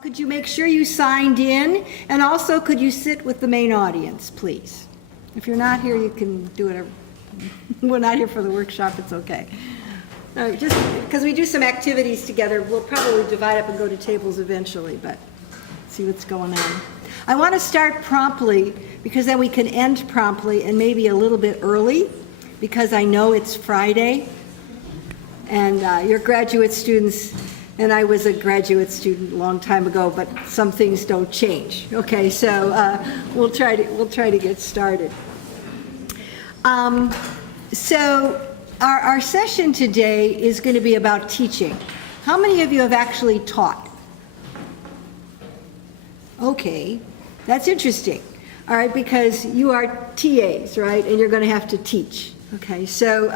Could you make sure you signed in? And also, could you sit with the main audience, please? If you're not here, you can do it. We're not here for the workshop, it's okay. Just because we do some activities together, we'll probably divide up and go to tables eventually, but see what's going on. I want to start promptly because then we can end promptly and maybe a little bit early because I know it's Friday and you're graduate students. And I was a graduate student a long time ago, but some things don't change. Okay, so we'll try to get started. So our session today is going to be about teaching. How many of you have actually taught? Okay, that's interesting. All right, because you are TAs, right? And you're going to have to teach. Okay, so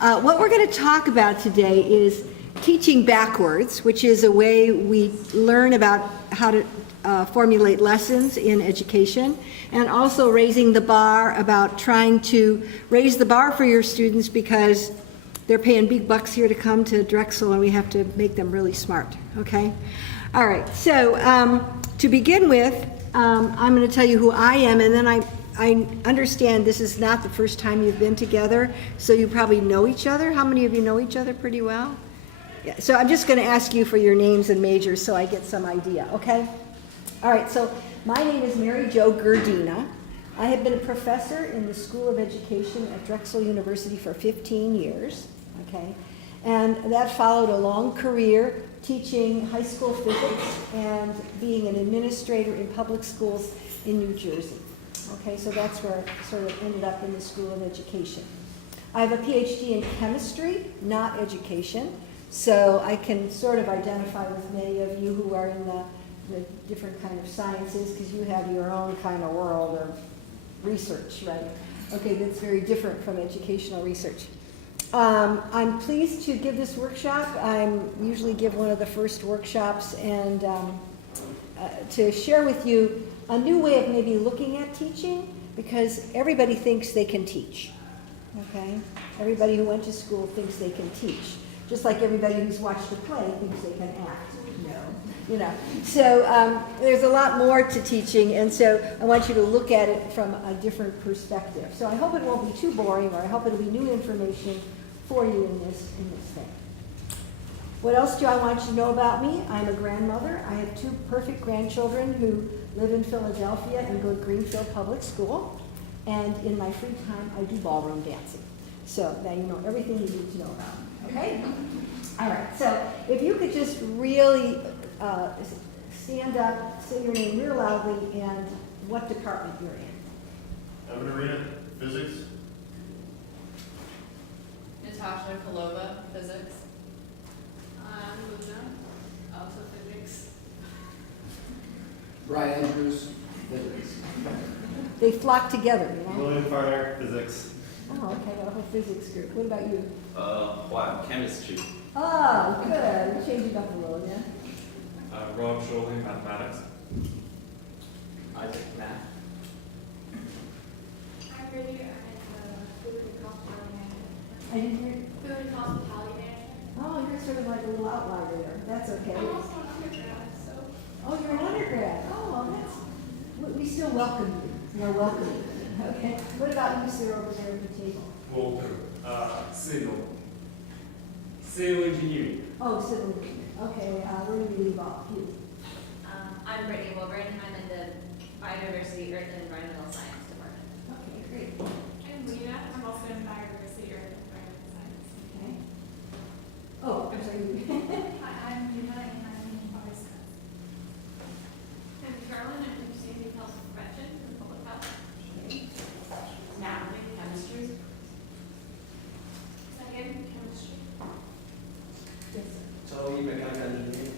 what we're going to talk about today is teaching backwards, which is a way we learn about how to formulate lessons in education, and also raising the bar about trying to raise the bar for your students because they're paying big bucks here to come to Drexel and we have to make them really smart, okay? All right, so to begin with, I'm going to tell you who I am, and then I understand this is not the first time you've been together, so you probably know each other. How many of you know each other pretty well? Yeah, so I'm just going to ask you for your names and majors so I get some idea, okay? All right, so my name is Mary Jo Gerdina. I have been a professor in the School of Education at Drexel University for 15 years, okay? And that followed a long career teaching high school physics and being an administrator in public schools in New Jersey. Okay, so that's where I sort of ended up in the School of Education. I have a PhD in chemistry, not education. So I can sort of identify with many of you who are in the different kind of sciences because you have your own kind of world of research, right? Okay, that's very different from educational research. I'm pleased to give this workshop. I usually give one of the first workshops and to share with you a new way of maybe looking at teaching because everybody thinks they can teach, okay? Everybody who went to school thinks they can teach. Just like everybody who's watched a play thinks they can act. No, you know. So there's a lot more to teaching, and so I want you to look at it from a different perspective. So I hope it won't be too boring, or I hope it'll be new information for you in this thing. What else do I want you to know about me? I'm a grandmother. I have 2 perfect grandchildren who live in Philadelphia and go to Greenfield Public School. And in my free time, I do ballroom dancing. So now you know everything you need to know about me. Okay? All right, so if you could just really stand up, say your name real loudly, and what department you're in. Evan physics. Natasha Kolova, physics. Luna, also physics. Brian Andrews, physics. They flock together, you know? William Farner, physics. Oh, okay, got a whole physics group. What about you? Chemistry. Oh, good. We're changing up a little, yeah? Rob Scholing, mathematics. Isaac, math. I'm really food and hospitality management. I didn't hear. Food and hospitality management. Oh, you're sort of like a little outlier there. That's okay. I'm also an undergrad, so. Oh, you're an undergrad. Oh, well, that's. We still welcome you. You're welcome. Okay. What about you, sir, over there at the table? Walter. Civil engineering. Oh, civil engineering. Okay, where do we leave off? You. I'm Brittany Wilburn. I'm in the Biodiversity, Earth, and Environmental Science Department. Okay, great. I'm Lena. I'm also in biodiversity or environmental science. Okay. Oh, I'm sorry. Hi, I'm Lena and I'm in public science. I'm Carolyn. I'm in community health prevention and public health. Natalie, chemistry. Second, chemistry. Yes, Tony, mechanical engineering.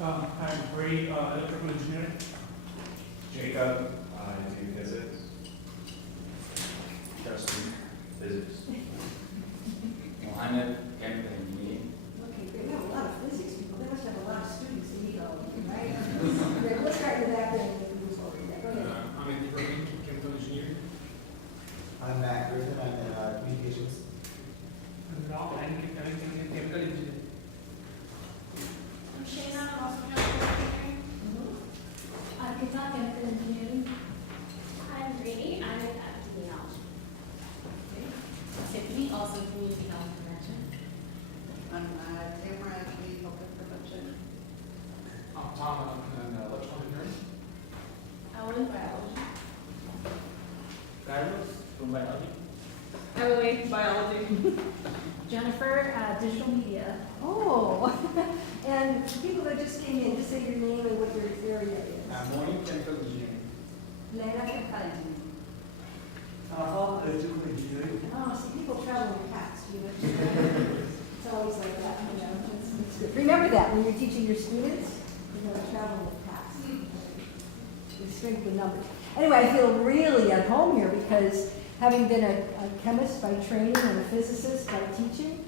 I'm Brady, electrical engineering. Jacob, I do physics. Justin, physics. Mohammed, chemical engineering. okay, great. We have a lot of physics people. They must have a lot of students to meet all of them, right? Great. Let's start with that then. and then move forward. Go ahead. I'm in Irving, chemical engineering. I'm Matt Griffin, I'm in communications. I'm Rob, I'm chemical engineering. I'm Shayna. I'm also I'm Tamara, actually, public prevention. I'm Tom, I'm an electrical engineer. Ellen, biology. Carlos, from biology. Emily, biology. Jennifer, digital media. Oh, and people that just came in, just say your name and what your area is. Morning chemical engineering. Leila Kakaji. All electrical engineering. Oh, see, people travel in packs, you know. It's always like that, you know. It's good. Remember that when you're teaching your students, you're going to travel in packs. You strength the numbers. Anyway, I feel really at home here because having been a chemist by training and a physicist by teaching,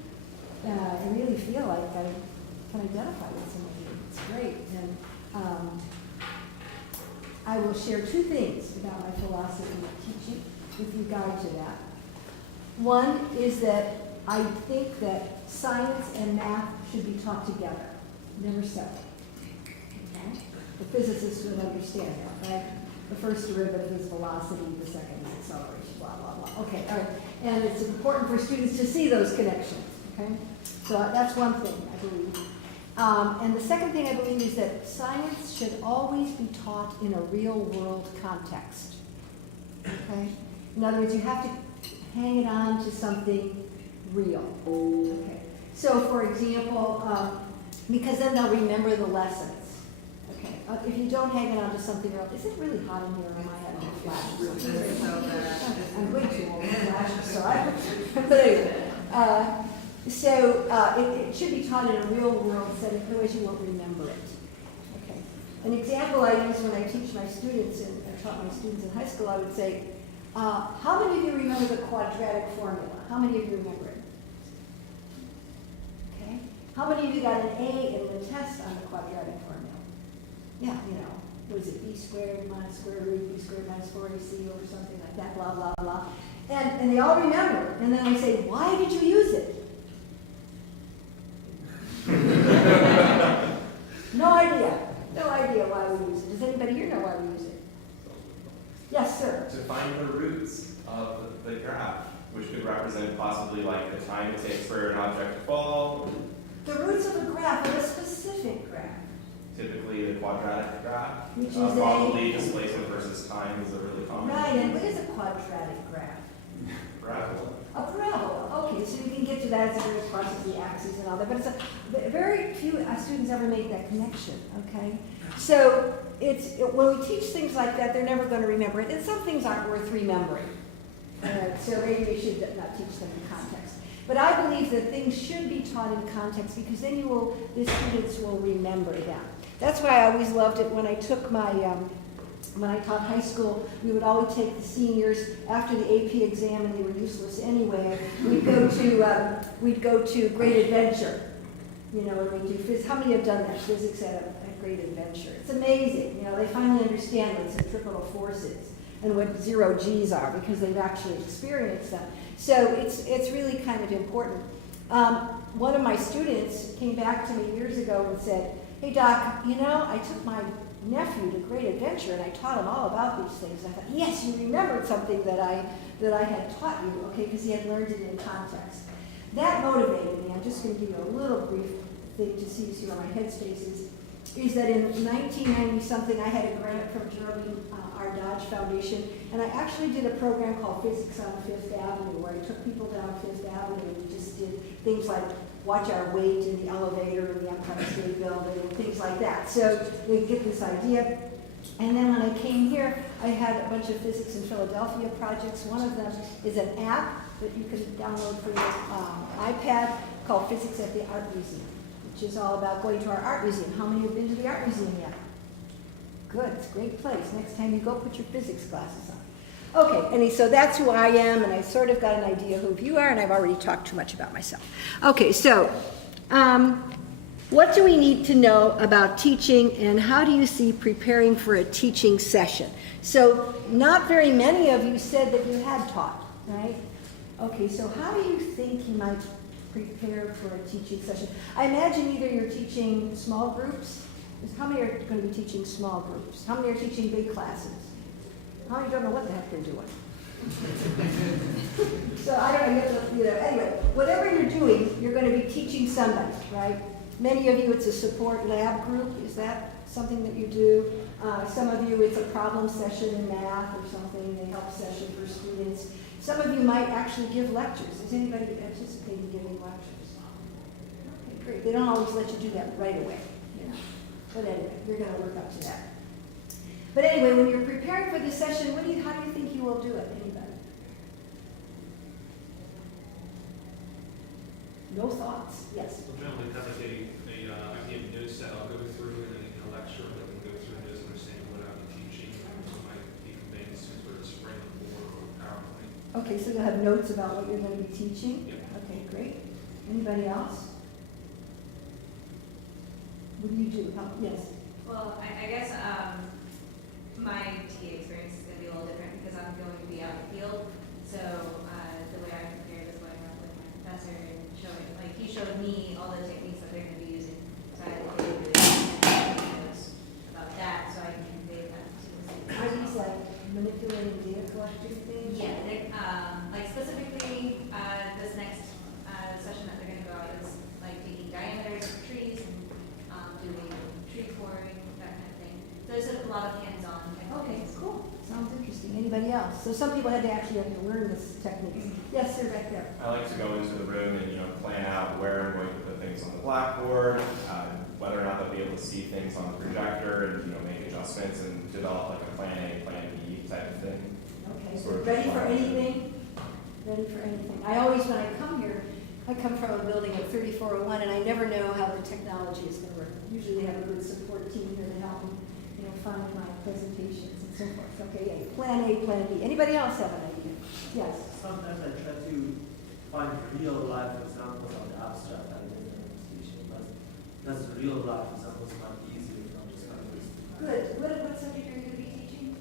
I really feel like I can identify with some of you. It's great. And I will share two things about my philosophy of teaching with regard to that. One is that I think that science and math should be taught together, never separate. Okay? The physicists would understand that, right? The first derivative is velocity, the second is acceleration, blah, blah, blah. Okay, all right. And it's important for students to see those connections, okay? So that's one thing, I believe. And the second thing I believe is that science should always be taught in a real-world context, okay? In other words, you have to hang it on to something real, okay? So, for example, because then they'll remember the lessons. Okay, if you don't hang it on to something real, is it really hot in here or am I having a flash? I'm way too old for flashes, so but anyway. It should be taught in a real world setting, otherwise you won't remember it. Okay. An example I use when I teach my students, and I taught my students in high school, I would say, how many of you remember the quadratic formula? How many of you remember it? Okay. How many of you got an A in the test on the quadratic formula? Yeah, you know, was it b squared minus square root b squared minus 4ac or something like that, blah, blah, blah. And they all remember. And then I say, why did you use it? No idea. No idea why we use it. Does anybody here know why we use it? Yes, sir. To find the roots of the graph, which could represent possibly like the time it takes for an object to fall, The roots of a graph are a specific graph. typically the quadratic graph. Which is probably displacement versus time is a really common Right, and what is a quadratic graph? parabola. A parabola. Okay, so you can get to that as a very crosses the axes and all that, but it's very few students ever make that connection, okay? So when we teach things like that, they're never going to remember it, and some things aren't worth remembering. So maybe we should not teach them in context. But I believe that things should be taught in context because then the students will remember them. That's why I always loved it when I took my, when I taught high school, we would always take the seniors after the AP exam, and they were useless anyway. We'd go to Great Adventure, you know, and we do physics. How many have done that, physics at Great Adventure? It's amazing, you know, they finally understand what centripetal force is and what 0 G's are because they've actually experienced them. So it's really kind of important. One of my students came back to me years ago and said, hey doc, you know, I took my nephew to Great Adventure and I taught him all about these things. And I thought, yes, you remembered something that I had taught you, okay, because he had learned it in context. That motivated me. I'm just going to give you a little brief thing to see where my headspace is that in 1990-something, I had a grant from Geraldine R. Dodge Foundation, and I actually did a program called Physics on Fifth Avenue, where I took people down Fifth Avenue and we just did things like watch our weight in the elevator in the Empire State Building and things like that. So they get this idea. And then when I came here, I had a bunch of Physics in Philadelphia projects. One of them is an app that you can download for your iPad called Physics at the Art Museum, which is all about going to our art museum. How many have been to the art museum yet? Good, it's a great place. Next time you go, put your physics glasses on. Okay, and so that's who I am, and I sort of got an idea who you are, and I've already talked too much about myself. Okay, so what do we need to know about teaching, and how do you see preparing for a teaching session? So not very many of you said that you had taught, right? Okay, so how do you think you might prepare for a teaching session? I imagine either you're teaching small groups. How many are going to be teaching small groups? How many are teaching big classes? How many don't know what the heck they're doing? So I don't know, you know, anyway, whatever you're doing, you're going to be teaching somebody, right? Many of you, it's a support lab group. Is that something that you do? Some of you, it's a problem session in math or something, a help session for students. Some of you might actually give lectures. Is anybody anticipating giving lectures? Okay, great. They don't always let you do that right away, you know. But anyway, you're going to work up to that. But anyway, when you're preparing for this session, how do you think you will do it? Anybody? No thoughts? Yes. Well, generally, kind of I give notes that I'll go through, and then in a lecture, I can go through notes, understand what I'll be teaching, what might be conveyed to students, whether it's written or PowerPoint. Okay, so you'll have notes about what you're going to be teaching? Yep. Okay, great. Anybody else? What do you do? Yes. Well, I guess my TA experience is going to be a little different because I'm going to be out in the field. So the way I prepared is going around with my professor and showing, like he showed me all the techniques that they're going to be using. So I had to notes about that so I can convey that to the students. Are these like manipulating data collecting things? Yeah, like specifically this next session that they're going to go out is like taking diameters of trees and doing tree coring, that kind of thing. So there's a lot of hands-on Okay, techniques. cool. Sounds interesting. Anybody else? So some people had to actually have to learn this technique. Yes, sir, back there. I like to go into the room and, plan out where I'm going to put things on the blackboard, whether or not they'll be able to see things on the projector and, make adjustments and develop like a plan A, plan B type of thing. Okay, so Sort of ready for fun. anything? Ready for anything. I always, when I come here, I come from a building at 3401, and I never know how the technology is going to work. Usually they have a good support team here to help me, find my presentations and so forth. Okay, yeah, plan A, plan B. Anybody else have an idea? Yes. Sometimes I try to find real life examples of the abstract ideas in teaching, but because real life examples are easier from just kind of this. Good. What subject are you going to be teaching?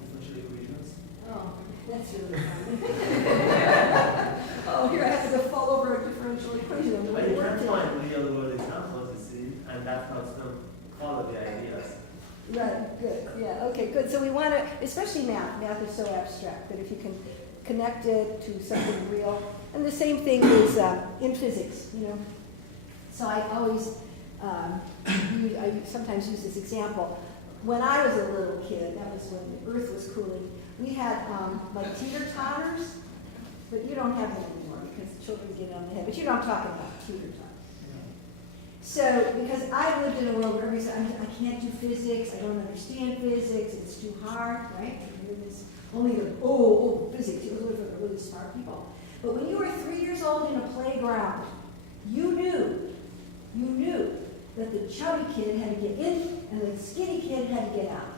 Differential equations. Oh, that's really fun. Oh, here I have to fall over a differential equation. I'm But you working. can find real world examples, you see, and that helps them follow the ideas. Right, good, yeah, okay, good. So we want to, especially math. Math is so abstract that if you can connect it to something real. And the same thing is in physics, So I always, I sometimes use this example. When I was a little kid, that was when the earth was cooling, we had like teeter-totters, but you don't have them anymore because children get on the head. But you know what I'm talking about, teeter-totters. So, because I lived in a world where everybody said, I can't do physics, I don't understand physics, it's too hard, right? Only the, physics, it was only for the really smart people. But when you were 3 years old in a playground, you knew that the chubby kid had to get in and the skinny kid had to get out.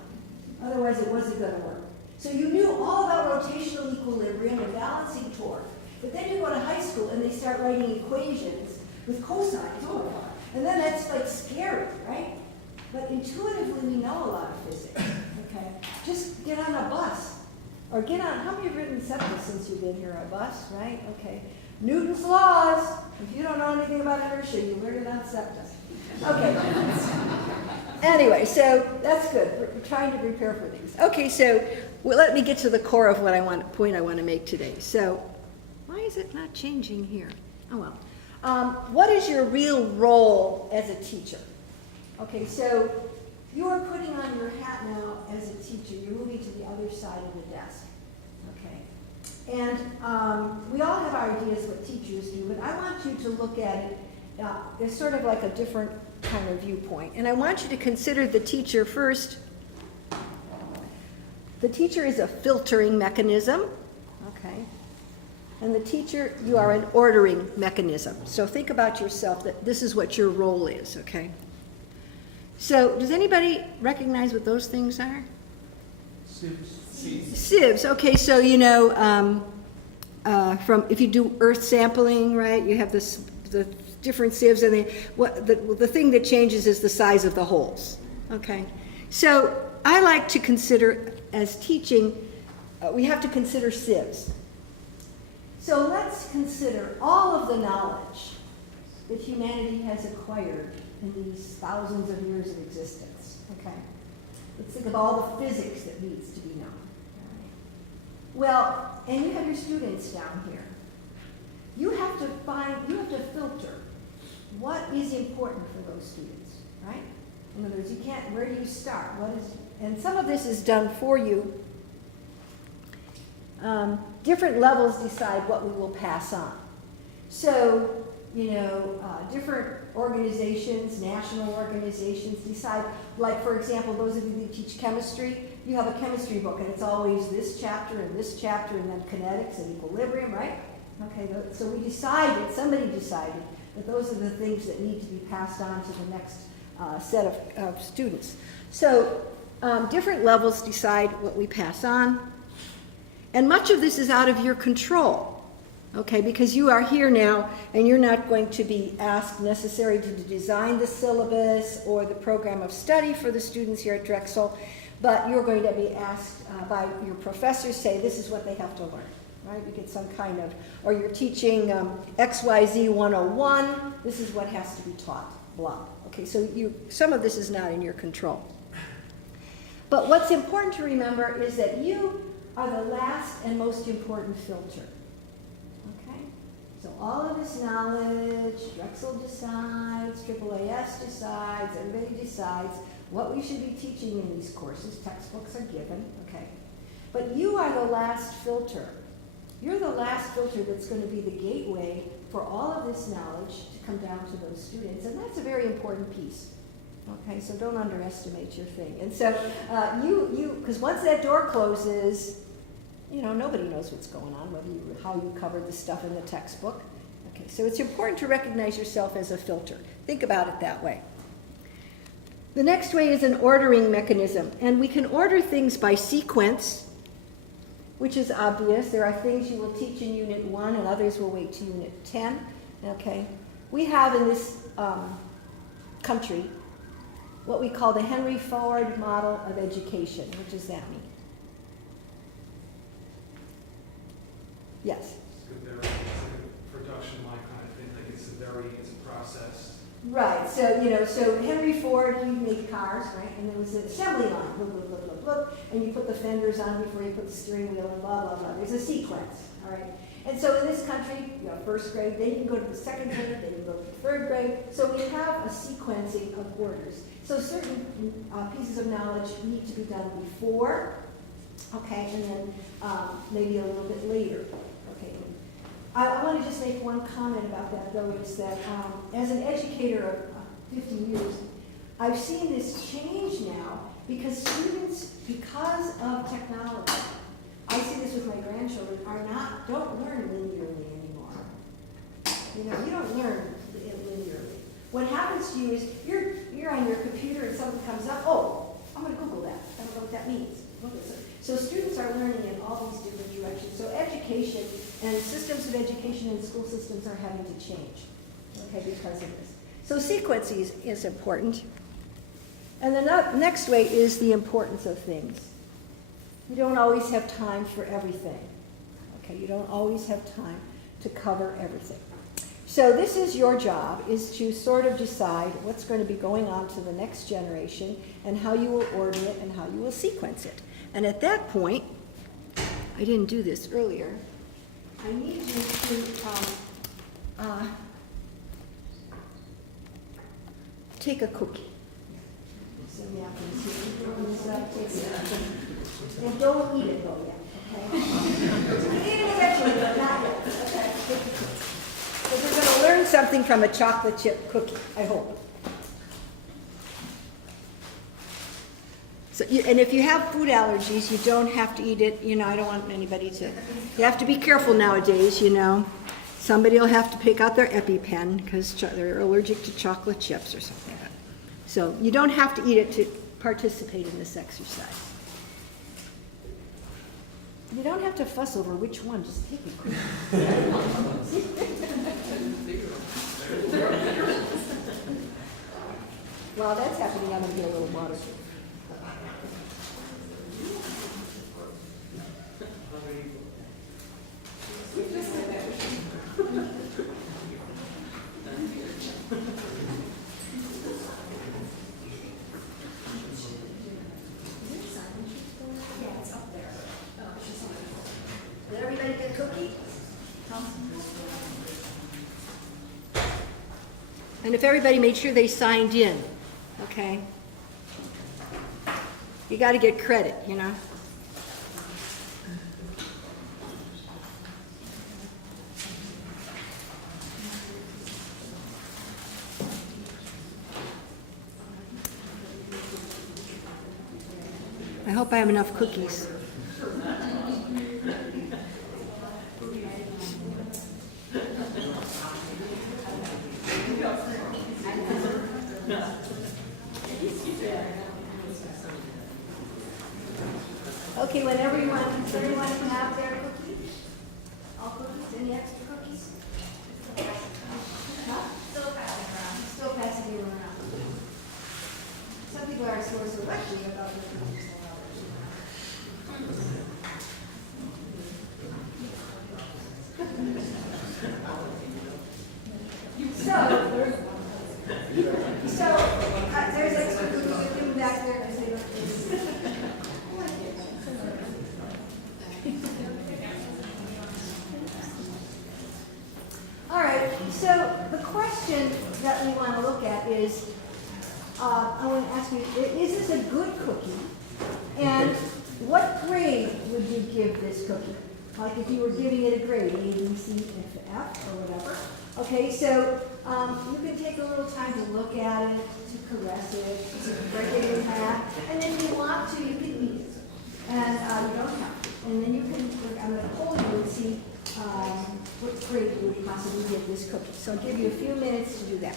Otherwise, it wasn't going to work. So you knew all about rotational equilibrium and balancing torque. But then you go to high school and they start writing equations with cosines. Oh, and then that's like scary, right? But intuitively, we know a lot of physics, okay? Just get on a bus. Or get on, how many have ridden SEPTA since you've been here? A bus, right? Okay. Newton's laws. If you don't know anything about inertia, you learn it on SEPTA. Okay. Anyway, so that's good. We're trying to prepare for things. Okay, so let me get to the core of what point I want to make today. So, why is it not changing here? Oh, well. What is your real role as a teacher? Okay, so you are putting on your hat now as a teacher. You're moving to the other side of the desk. Okay, and we all have our ideas what teachers do, but I want you to look at it as sort of like a different kind of viewpoint. And I want you to consider the teacher first. The teacher is a filtering mechanism. Okay. And the teacher, you are an ordering mechanism. So think about yourself that this is what your role is, okay? So does anybody recognize what those things are? Sieves. Okay, so from if you do earth sampling, right, you have the different sieves, and the thing that changes is the size of the holes, okay? So I like to consider, as teaching, we have to consider sieves. So let's consider all of the knowledge that humanity has acquired in these thousands of years of existence, okay? Let's think of all the physics that needs to be known. Well, and you have your students down here. You have to filter what is important for those students, right? In other words, you can't, where do you start? And some of this is done for you. Different levels decide what we will pass on. So, different organizations, national organizations decide, like for example, those of you who teach chemistry, you have a chemistry book and it's always this chapter and then kinetics and equilibrium, right? Okay, so somebody decided that those are the things that need to be passed on to the next set of students. So different levels decide what we pass on. And much of this is out of your control, okay, because you are here now and you're not going to be asked necessarily to design the syllabus or the program of study for the students here at Drexel, but you're going to be asked by your professors, say this is what they have to learn, right? You get some kind of, or you're teaching XYZ 101, this is what has to be taught, blah. Okay, so some of this is not in your control. But what's important to remember is that you are the last and most important filter. Okay? So all of this knowledge, Drexel decides, AAAS decides, everybody decides what we should be teaching in these courses. Textbooks are given, okay? But you are the last filter. You're the last filter that's going to be the gateway for all of this knowledge to come down to those students, and that's a very important piece. Okay, so don't underestimate your thing. And so because once that door closes, nobody knows what's going on, how you covered the stuff in the textbook. Okay, so it's important to recognize yourself as a filter. Think about it that way. The next way is an ordering mechanism, and we can order things by sequence, which is obvious. There are things you will teach in Unit 1 and others will wait to Unit 10. Okay, we have in this country what we call the Henry Ford model of education. What does that mean? Yes? It's a production line kind of thing, like it's a process. Right, so Henry Ford, he made cars, right? And there was an assembly line, blah, blah, blah, blah, blah, and you put the fenders on before you put the steering wheel and blah, blah, blah. There's a sequence, all right? And so in this country, you have first grade, then you can go to the second grade, then you go to the third grade. So we have a sequencing of orders. So certain pieces of knowledge need to be done before, okay, and then maybe a little bit later. Okay. I want to just make one comment about that, though, is that as an educator of 50 years, I've seen this change now because students, because of technology, I see this with my grandchildren, don't learn linearly anymore. You don't learn linearly. What happens to you is you're on your computer and something comes up, I'm going to Google that. I don't know what that means. So students are learning in all these different directions. So education and systems of education and school systems are having to change, okay, because of this. So sequencing is important. And the next way is the importance of things. You don't always have time for everything. Okay, you don't always have time to cover everything. So this is your job, is to sort of decide what's going to be going on to the next generation and how you will order it and how you will sequence it. And at that point, I didn't do this earlier, I need you to take a cookie. Some napkins here. Open this up, take it. And don't eat it though yet, okay? Eat it eventually, but not yet. Okay, take the cookie. Because we're going to learn something from a chocolate chip cookie, I hope. So, and if you have food allergies, you don't have to eat it. I don't want anybody to. You have to be careful nowadays, Somebody will have to pick out their EpiPen because they're allergic to chocolate chips or something like that. So you don't have to eat it to participate in this exercise. You don't have to fuss over which one, just take it quick. While that's happening, I'm going to get a little water. And if everybody made sure they signed in, okay? You got to get credit, you know? I hope I have enough cookies. Okay, whenever you want, does everyone have their cookies? All cookies? Any extra cookies? Huh? Still passing around. Still passing you around. Some people are so selective about their cookies. There's extra cookies with you back there because they don't. All right, so the question that we want to look at is, I want to ask you, is this a good cookie? And what grade would you give this cookie? Like if you were giving it a grade, A, B, C, F, or whatever. Okay, so you can take a little time to look at it, to caress it, to break it in half, and then if you want to, you can eat it. And you don't have to. And then you can, I'm going to hold you and see what grade you would possibly give this cookie. So I'll give you a few minutes to do that.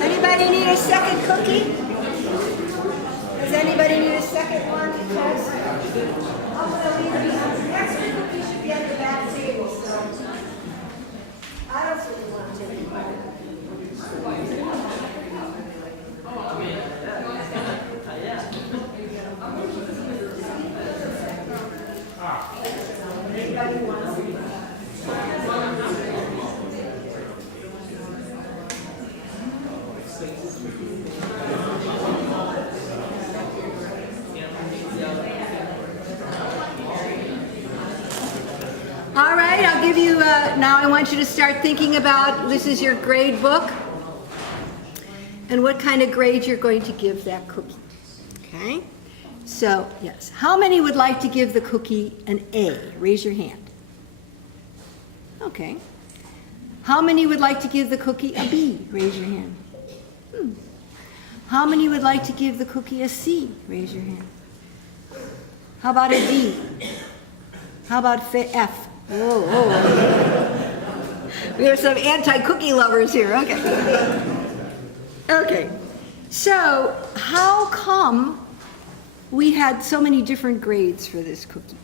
Anybody need a second cookie? Does anybody need a second one? Because I'm going to leave the extra cookie should be at the back table. So I don't really want to take it back. Anybody wants it? All right, I'll give you, now I want you to start thinking about, this is your grade book, and what kind of grade you're going to give that cookie, okay? So, yes, how many would like to give the cookie an A? Raise your hand. Okay. How many would like to give the cookie a B? Raise your hand. How many would like to give the cookie a C? Raise your hand. How about a D? How about F? Whoa, whoa. We have some anti-cookie lovers here. Okay. Okay. So, how come we had so many different grades for this cookie?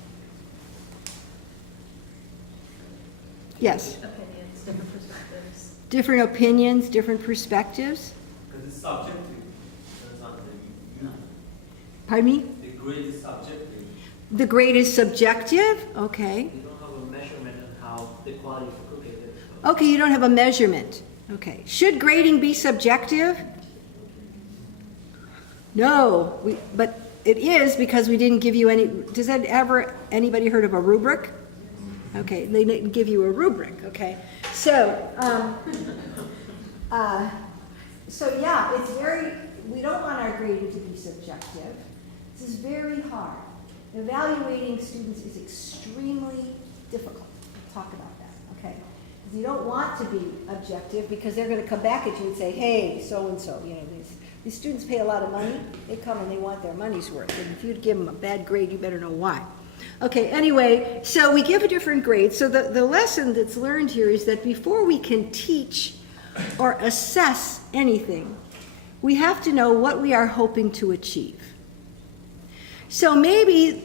Yes? Opinions, different perspectives. Different opinions, different perspectives? Because it's subjective. It's not the Pardon me? The grade is subjective. The grade is subjective? Okay. You don't have a measurement on how the quality of the cookie is. Okay, you don't have a measurement. Okay. Should grading be subjective? No, but it is because we didn't give you any, does that ever, anybody heard of a rubric? Okay, they didn't give you a rubric, okay? So, yeah, it's very, we don't want our grading to be subjective. This is very hard. Evaluating students is extremely difficult. We'll talk about that, okay? Because you don't want to be objective because they're going to come back at you and say, hey, so-and-so, you know, these students pay a lot of money. They come and they want their money's worth. And if you give them a bad grade, you better know why. Okay, anyway, so we give a different grade. So the lesson that's learned here is that before we can teach or assess anything, we have to know what we are hoping to achieve. So maybe,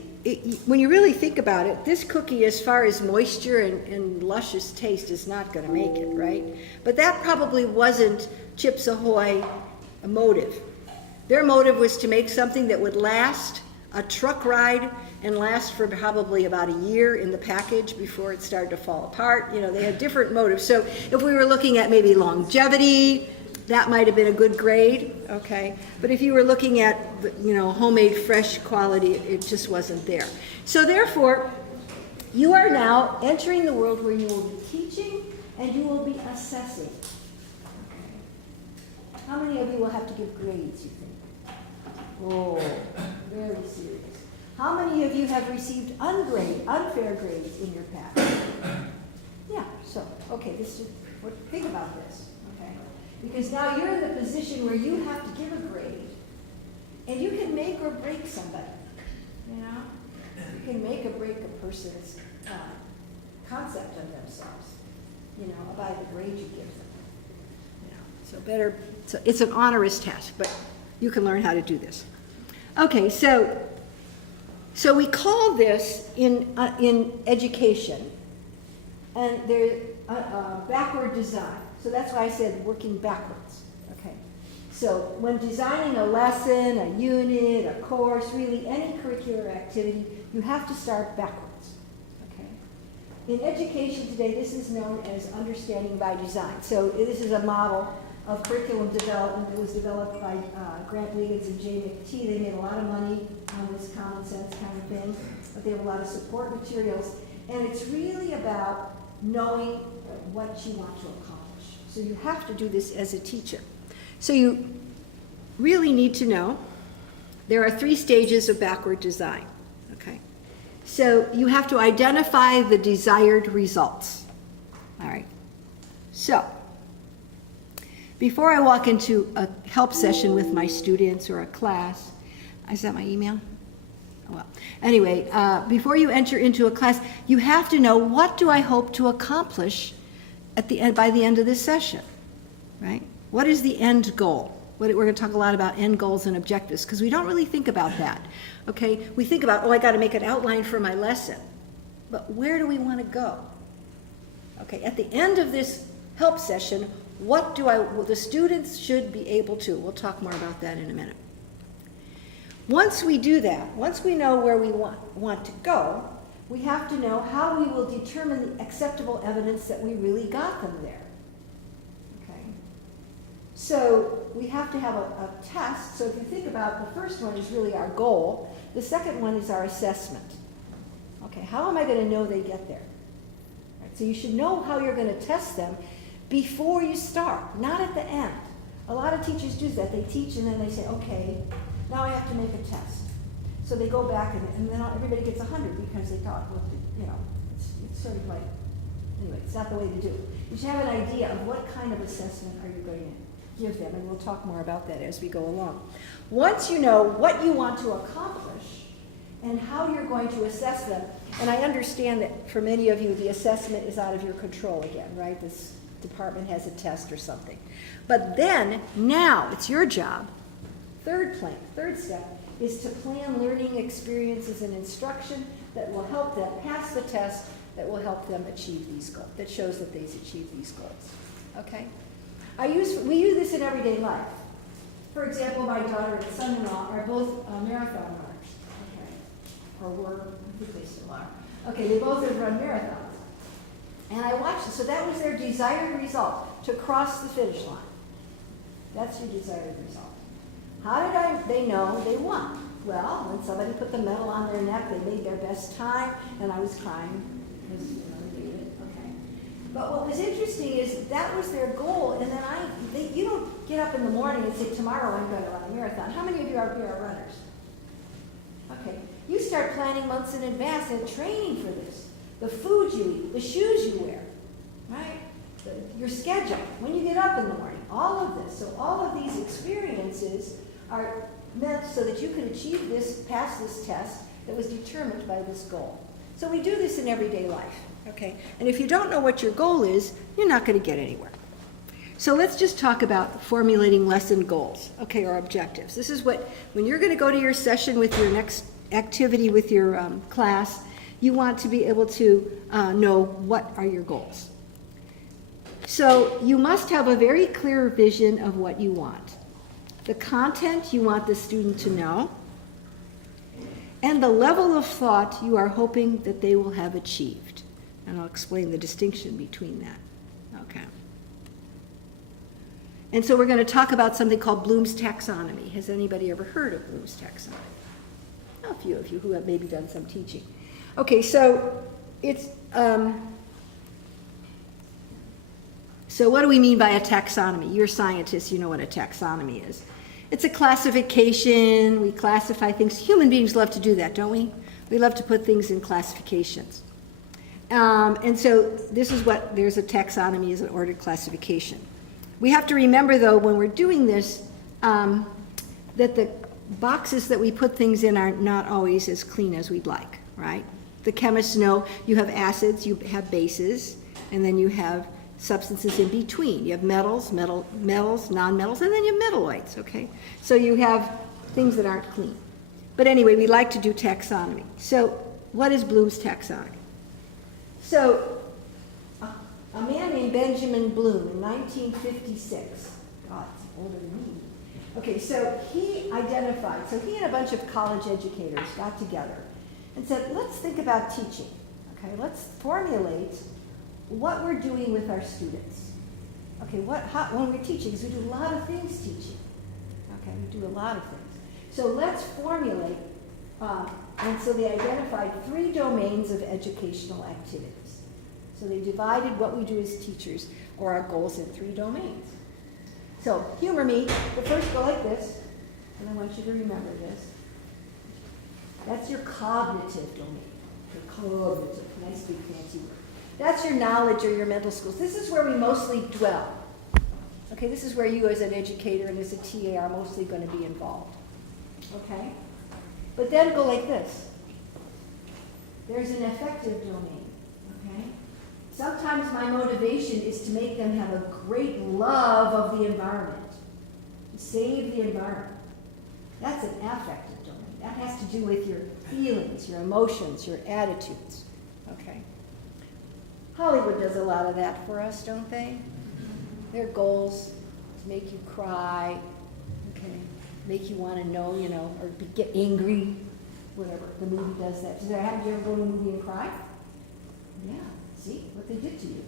when you really think about it, this cookie, as far as moisture and luscious taste, is not going to make it, right? But that probably wasn't Chips Ahoy a motive. Their motive was to make something that would last a truck ride and last for probably about a year in the package before it started to fall apart. You know, they had different motives. So if we were looking at maybe longevity, that might have been a good grade, okay? But if you were looking at, you know, homemade fresh quality, it just wasn't there. So therefore, you are now entering the world where you will be teaching and you will be assessing. Okay. How many of you will have to give grades, you think? Oh, very serious. How many of you have received unfair grades in your past? Yeah, so, okay, think about this, okay? Because now you're in the position where you have to give a grade, and you can make or break somebody, you know? You can make or break a person's concept of themselves, you know, by the grade you give them. You know, so it's an onerous task, but you can learn how to do this. Okay, so we call this in education, and there's backward design. So that's why I said working backwards. Okay, so when designing a lesson, a unit, a course, really any curricular activity, you have to start backwards. Okay, in education today, this is known as understanding by design. So this is a model of curriculum development that was developed by Grant Wiggins and Jay McTee. They made a lot of money on this common sense kind of thing, but they have a lot of support materials. And it's really about knowing what you want to accomplish. So you have to do this as a teacher. So you really need to know there are 3 stages of backward design. Okay, so you have to identify the desired results. All right, so before I walk into a help session with my students or a class, is that my email? Oh, well, anyway, before you enter into a class, you have to know, what do I hope to accomplish at the end, by the end of this session, right? What is the end goal? We're going to talk a lot about end goals and objectives, because we don't really think about that, okay? We think about, I got to make an outline for my lesson, but where do we want to go? Okay, at the end of this help session, the students should be able to, we'll talk more about that in a minute. Once we do that, once we know where we want to go, we have to know how we will determine the acceptable evidence that we really got them there. Okay? So we have to have a test. So if you think about, the first one is really our goal. The second one is our assessment. Okay, how am I going to know they get there? Right, so you should know how you're going to test them before you start, not at the end. A lot of teachers do that. They teach and then they say, okay, now I have to make a test. So they go back and then everybody gets 100 because they thought, well, you know, it's sort of like, anyway, it's not the way to do it. You should have an idea of what kind of assessment are you going to give them, and we'll talk more about that as we go along. Once you know what you want to accomplish and how you're going to assess them, and I understand that for many of you, the assessment is out of your control again, right? This department has a test or something. But then, now, it's your job. Third step is to plan learning experiences and instruction that will help them pass the test, that will help them achieve these goals, that shows that they've achieved these goals. Okay? We use this in everyday life. For example, my daughter and son-in-law are both marathon runners. Okay? Or were, I think they still are. Okay, they both have run marathons. And I watched it. So that was their desired result, to cross the finish line. That's your desired result. How did they know they won? Well, when somebody put the medal on their neck, they made their best time, and I was crying because, you know, they did it. Okay. But what was interesting is that was their goal, and then you don't get up in the morning and say, tomorrow I'm going to run a marathon. How many of you are runners? Okay. You start planning months in advance and training for this. The food you eat, the shoes you wear, right? Your schedule, when you get up in the morning, all of this. So all of these experiences are meant so that you can achieve this, pass this test that was determined by this goal. So we do this in everyday life, okay? And if you don't know what your goal is, you're not going to get anywhere. So let's just talk about formulating lesson goals, okay, or objectives. This is what, when you're going to go to your session with your next activity with your class, you want to be able to know what are your goals. So you must have a very clear vision of what you want. The content you want the student to know, and the level of thought you are hoping that they will have achieved. And I'll explain the distinction between that. Okay. And so we're going to talk about something called Bloom's taxonomy. Has anybody ever heard of Bloom's taxonomy? A few of you who have maybe done some teaching. Okay, so it's, so what do we mean by a taxonomy? You're scientists, you know what a taxonomy is. It's a classification. We classify things. Human beings love to do that, don't we? We love to put things in classifications. And so this is what, there's a taxonomy, is an ordered classification. We have to remember, though, when we're doing this, that the boxes that we put things in are not always as clean as we'd like, right? The chemists know you have acids, you have bases, and then you have substances in between. You have metals, nonmetals, and then you have metalloids, okay? So you have things that aren't clean. But anyway, we like to do taxonomy. So what is Bloom's taxonomy? So a man named Benjamin Bloom in 1956, God, it's older than me. Okay, so he identified, so he and a bunch of college educators got together and said, let's think about teaching, okay? Let's formulate what we're doing with our students. Okay, when we're teaching, because we do a lot of things teaching. Okay, we do a lot of things. So let's formulate, and so they identified 3 domains of educational activities. So they divided what we do as teachers, or our goals, in 3 domains. So humor me, the first go like this, and I want you to remember this. That's your cognitive domain. Your cognitive, nice big fancy word. That's your knowledge or your mental skills. This is where we mostly dwell. Okay, this is where you as an educator and as a TA are mostly going to be involved. Okay? But then go like this. There's an affective domain. Okay? Sometimes my motivation is to make them have a great love of the environment. To save the environment. That's an affective domain. That has to do with your feelings, your emotions, your attitudes. Okay? Hollywood does a lot of that for us, don't they? Their goals to make you cry, okay, make you want to know, you know, or get angry, whatever. The movie does that. Have you ever go to a movie and cry? Yeah. See what they did to you.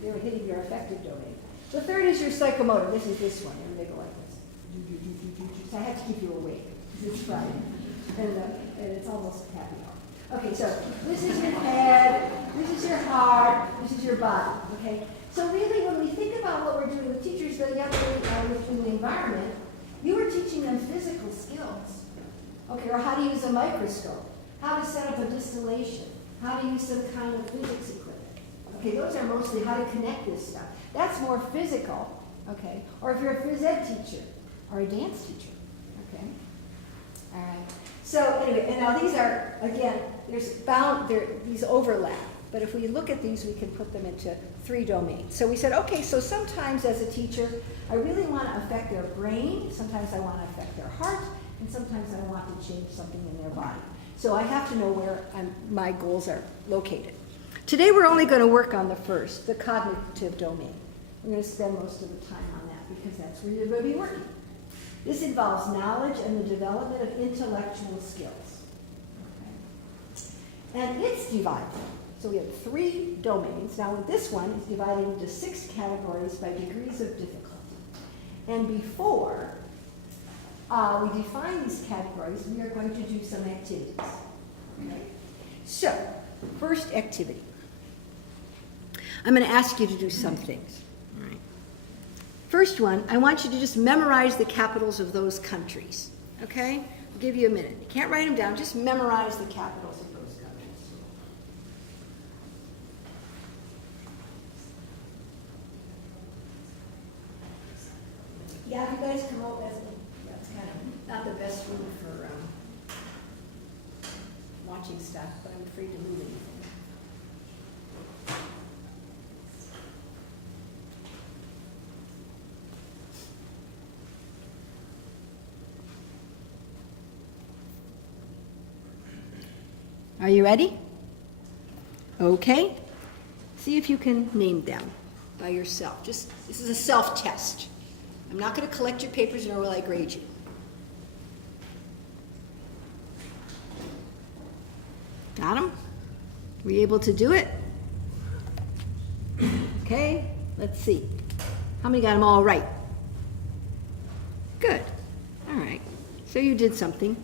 They were hitting your affective domain. The third is your psychomotor. This is this one, and they go like this. So I have to keep you awake because it's Friday, and it's almost happy hour. Okay, so this is your head, this is your heart, this is your body. Okay, so really, when we think about what we're doing with teachers, the young within the environment, you are teaching them physical skills. Okay, or how to use a microscope, how to set up a distillation, how to use some kind of physics equipment. Okay, those are mostly how to connect this stuff. That's more physical, okay? Or if you're a phys ed teacher or a dance teacher, okay? All right. So anyway, and now these are, again, these overlap. But if we look at these, we can put them into 3 domains. So we said, okay, so sometimes as a teacher, I really want to affect their brain. Sometimes I want to affect their heart. And sometimes I want to change something in their body. So I have to know where my goals are located. Today we're only going to work on the first, the cognitive domain. We're going to spend most of the time on that because that's where you're going to be working. This involves knowledge and the development of intellectual skills. Okay. And it's divided. So we have 3 domains. Now this one is divided into 6 categories by degrees of difficulty. And before we define these categories, we are going to do some activities. Okay? So, first activity. I'm going to ask you to do some things. All right. First one, I want you to just memorize the capitals of those countries. Okay? I'll give you a minute. You can't write them down, just memorize the capitals of those countries. Yeah, if you guys come out, that's kind of not the best room for watching stuff, but I'm afraid to move anything. Are you ready? Okay. See if you can name them by yourself. This is a self-test. I'm not going to collect your papers, nor will I grade you. Got them? Were you able to do it? Okay, let's see. How many got them all right? Good. All right. So you did something.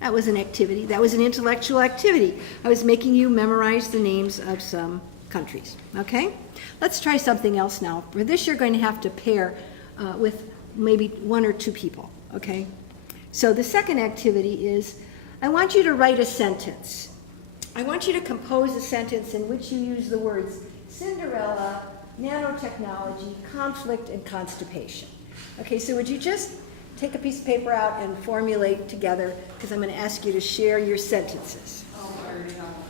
That was an activity. That was an intellectual activity. I was making you memorize the names of some countries. Okay? Let's try something else now. For this, you're going to have to pair with maybe one or two people. Okay? So the second activity is, I want you to write a sentence. I want you to compose a sentence in which you use the words Cinderella, nanotechnology, conflict, and constipation. Okay, so would you just take a piece of paper out and formulate together, because I'm going to ask you to share your sentences. Oh, I already have one.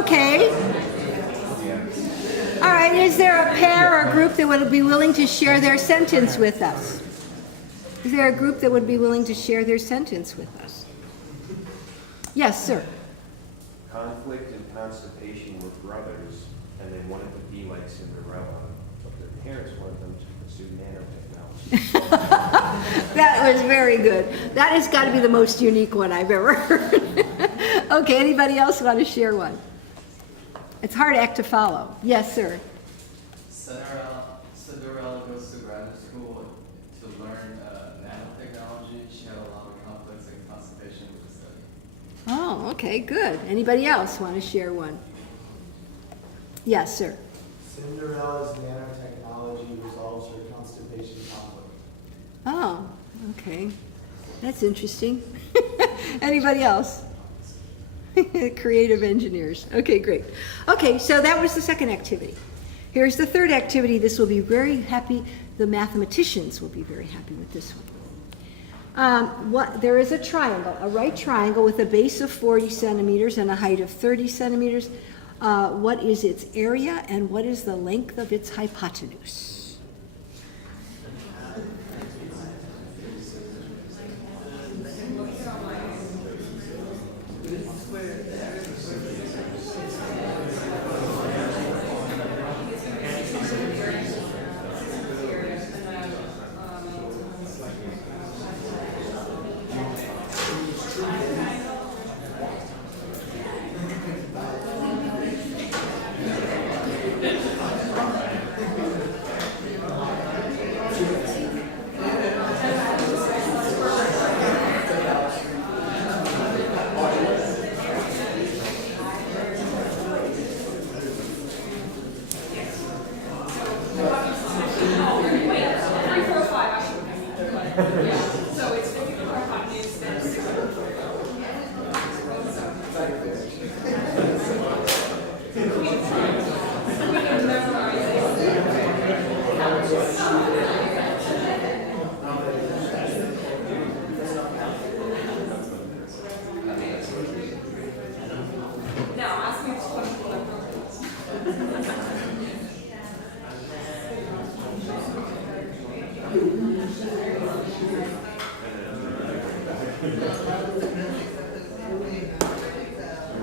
Okay. All right, is there a pair or a group that would be willing to share their sentence with us? Is there a group that would be willing to share their sentence with us? Yes, sir. Conflict and constipation were brothers, and they wanted to be like Cinderella, but their parents wanted them to pursue nanotechnology. That was very good. That has got to be the most unique one I've ever heard. Okay, anybody else want to share one? It's hard act to follow. Yes, sir. Cinderella goes to graduate school to learn nanotechnology. She had a lot of conflicts and constipation with the study. Oh, okay, good. Anybody else want to share one? Yes, sir. Cinderella's nanotechnology resolves her constipation conflict. Oh, okay. That's interesting. Anybody else? Creative engineers. Okay, great. Okay, so that was the second activity. Here's the third activity. This will be very happy. The mathematicians will be very happy with this one. There is a triangle, a right triangle with a base of 40 centimeters and a height of 30 centimeters. What is its area and what is the length of its hypotenuse?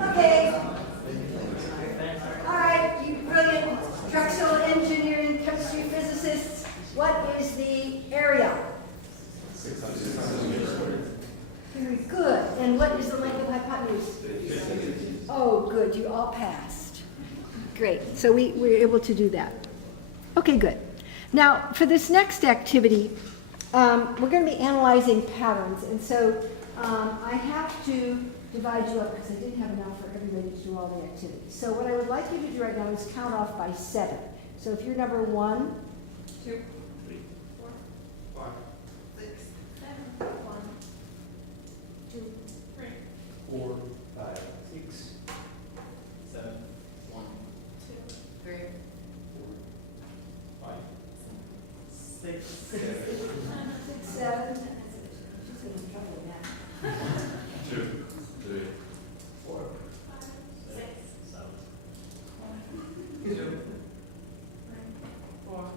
Okay, Oh, good, you all passed. Great, so we were able to do that. Okay, good. Now, for this next activity, we're going to be analyzing patterns, and so I have to divide you up because I didn't have enough for everybody to do all the activities. So what I would like you to do right now is count off by 7. So if you're number 1, 2, 5, 6, 7, 1, 2, 3, 4, 5, 6, 7, 1, 2, 3, 5. 6, 6, 7. She's going to have trouble with that. 2, 3, 4, 5, 6, 7. 2, 9, 4,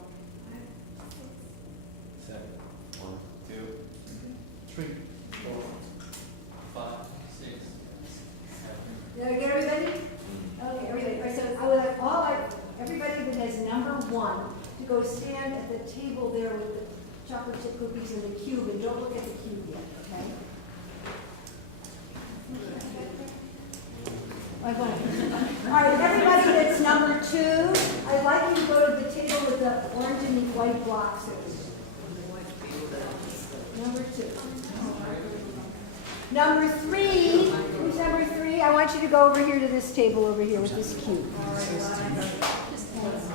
7. 1, 2, 3, 4, 5, 6, 7. Did I get everybody? Okay, everybody. All right, so I would like everybody that has number 1 to go stand at the table there with the chocolate chip cookies and the cube, and don't look at the cube yet, okay? All right, everybody that's number 2, I'd like you to go to the table with the orange and white blocks. Number 2. Number 3, who's number 3? I want you to go over here to this table over here with this cube.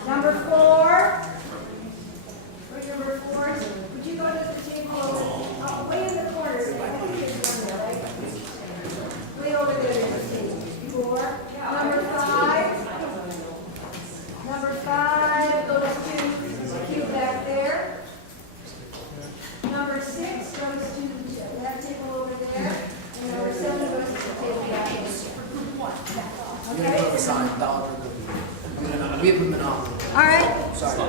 Number 4. Where's number 4? Would you go to the table over, way in the corner? I think it's one there, right? Way over there at the table. 4. Number 5. Number 5 goes to the cube back there. Number 6 goes to that table over there. And number 7 goes to the table back there. Okay? We have a monopoly. All right.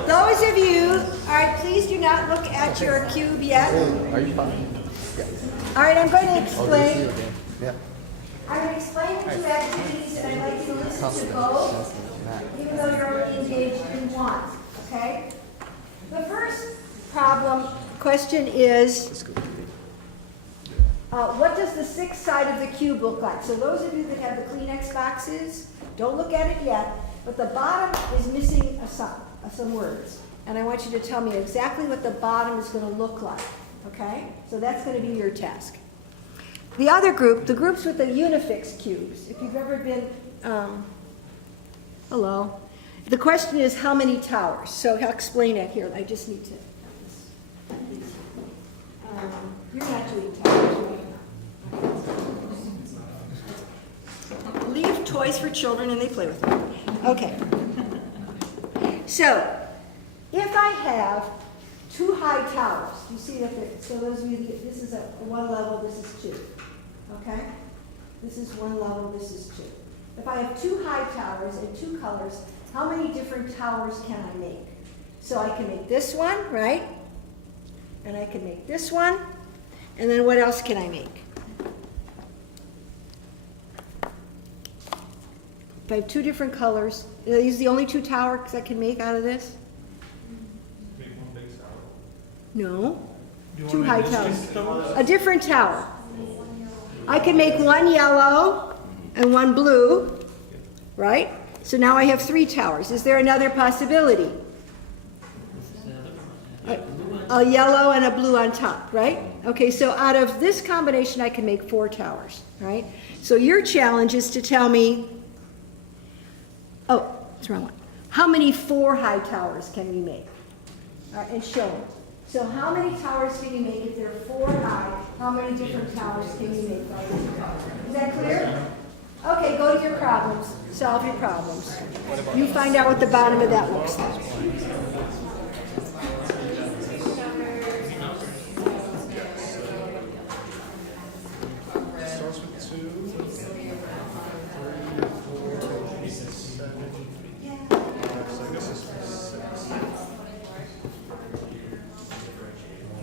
Those of you, all right, please do not look at your cube yet. Are you fine? All right, I'm going to explain. Yeah. I'm going to explain the 2 activities, and I'd like you to listen to both, even though you're only engaged in one, okay? The first question is, what does the 6th side of the cube look like? So those of you that have the Kleenex boxes, don't look at it yet, but the bottom is missing some words. And I want you to tell me exactly what the bottom is going to look like, okay? So that's going to be your task. The other group, the groups with the unifix cubes, if you've ever been, hello. The question is how many towers? So I'll explain it here. I just need to, you're not doing towers, right? Leave toys for children and they play with them. Okay. So, if I have 2 high towers, you see that, so those of you, this is a 1 level, this is 2. Okay? This is 1 level, this is 2. If I have 2 high towers and 2 colors, how many different towers can I make? So I can make this one, right? And I can make this one. And then what else can I make? If I have 2 different colors, are these the only 2 towers I can make out of this? make one big tower. No. 2 high towers. A different tower. I can make 1 yellow and 1 blue, right? So now I have 3 towers. Is there another possibility? A yellow and a blue on top, right? Okay, so out of this combination, I can make 4 towers, right? So your challenge is to tell me, oh, that's the wrong one. How many 4 high towers can we make? All right, and show them. So how many towers can you make if they're 4 high? How many different towers can you make? Is that clear? Okay, go to your problems. Solve your problems. You find out what the bottom of that looks like. Starts with 2, 3, 4, 7, 8. So I guess it's 6.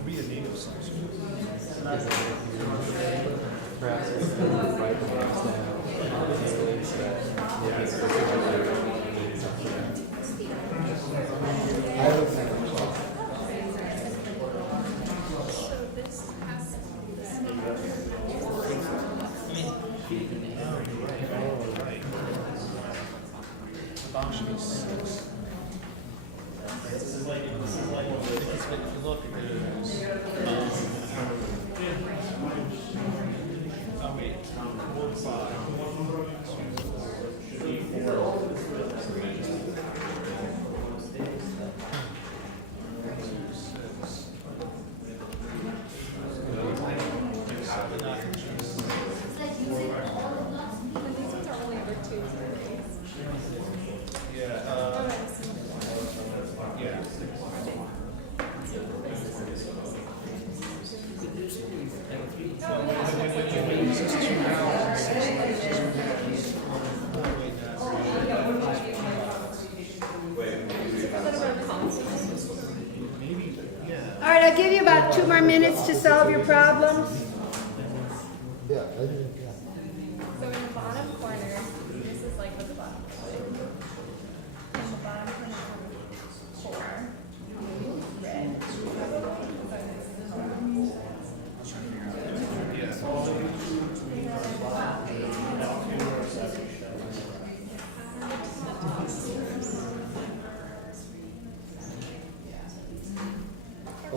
Be a name of some sort. Perhaps it's the right ones down. I have a function is 6. This is like, if you look, there's, oh wait, 4, 5. Should be 4. All right, I'll give you about 2 more minutes to solve your problems. Yeah, I think, yeah. So in the bottom corner, this is like what the bottom is like. In the bottom corner, 4, red.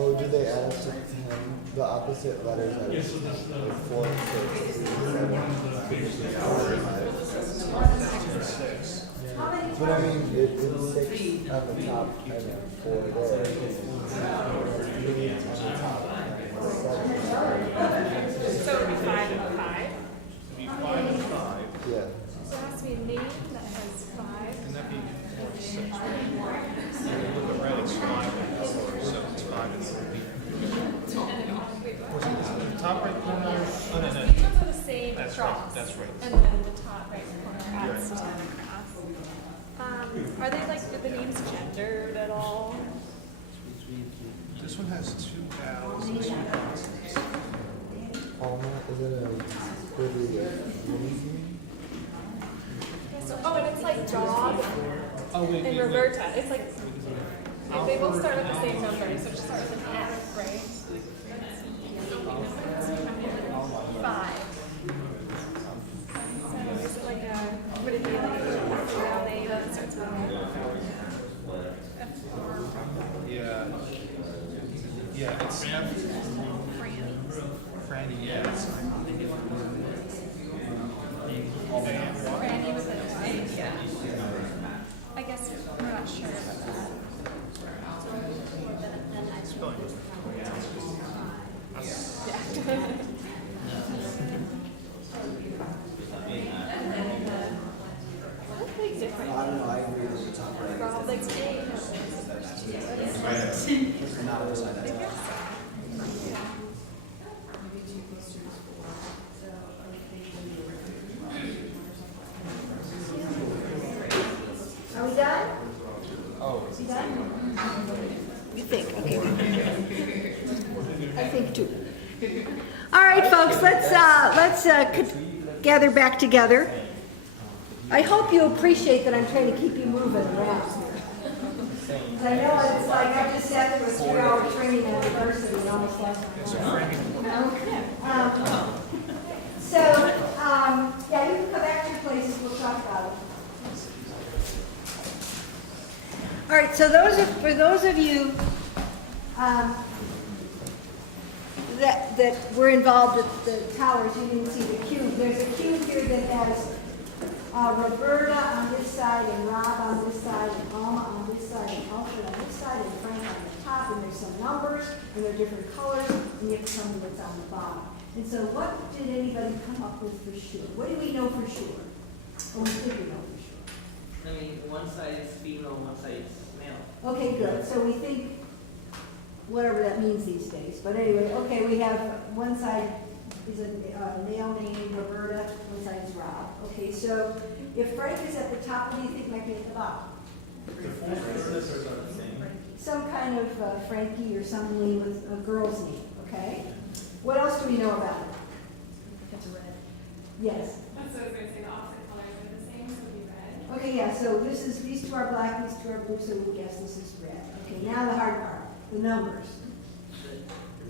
Oh, did they add up to 10? The opposite letters are like 4 and 6. But I mean, it's 6 on the top and then 4 there. So it would be 5 and 5. It'd be 5 and 5, Yeah. So it has to be a name that has 5. and that'd be 4 and 6, right? And you look at red, it's 5 and 4, so it's 5 and 3. Was it the top right corner? Oh, no, These no. ones are the same That's across. right, that's right. And then the top right corner adds 10 across. Are they like, are the names gendered at all? This one has 2 vowels and 2 consonants. Alma, is it a pretty Oh, and it's like dog Oh, wait, and Roberta. It's like, they both start with the same number, so it should start with an F, right? 5. So is it like a, would it be like a female name that starts with an F? Yeah. Yeah, it's Franny, yeah. It's Franny with an Y, yeah. I guess we're not sure about that. spelling. Yeah. That's big difference. I don't know, I agree with the top right. Rob likes A. It's not upside down. Are we done? Oh. You done? You think, okay. I think too. All right, folks, let's gather back together. I hope you appreciate that I'm trying to keep you moving around. 'Cause I know it's like I just sat through a 3-hour training at university and almost lost my mind. Yeah, you can come back to your places, we'll talk about it. All right, so for those of you that were involved with the towers, you didn't see the cube. There's a cube here that has Roberta on this side, and Rob on this side, and Alma on this side, and Alfred on this side, and Frank on the top, and there's some numbers, and they're different colors, and you have to tell me what's on the bottom. And so what did anybody come up with for sure? What do we know for sure? Or we think we know for sure? I mean, one side is female, one side is male. Okay, good. So we think, whatever that means these days. But anyway, okay, we have one side is a male named Roberta, one side is Rob. Okay, so if Frank is at the top, what do you think might be at the bottom? Some kind of Frankie or something with a girl's name, okay? What else do we know about it? That's red. Yes. So I was going to say the opposite colors are the same, so it would be red. Okay, yeah, so these two are black, these two are blue, so we guess this is red. Okay, now the hard part, the numbers.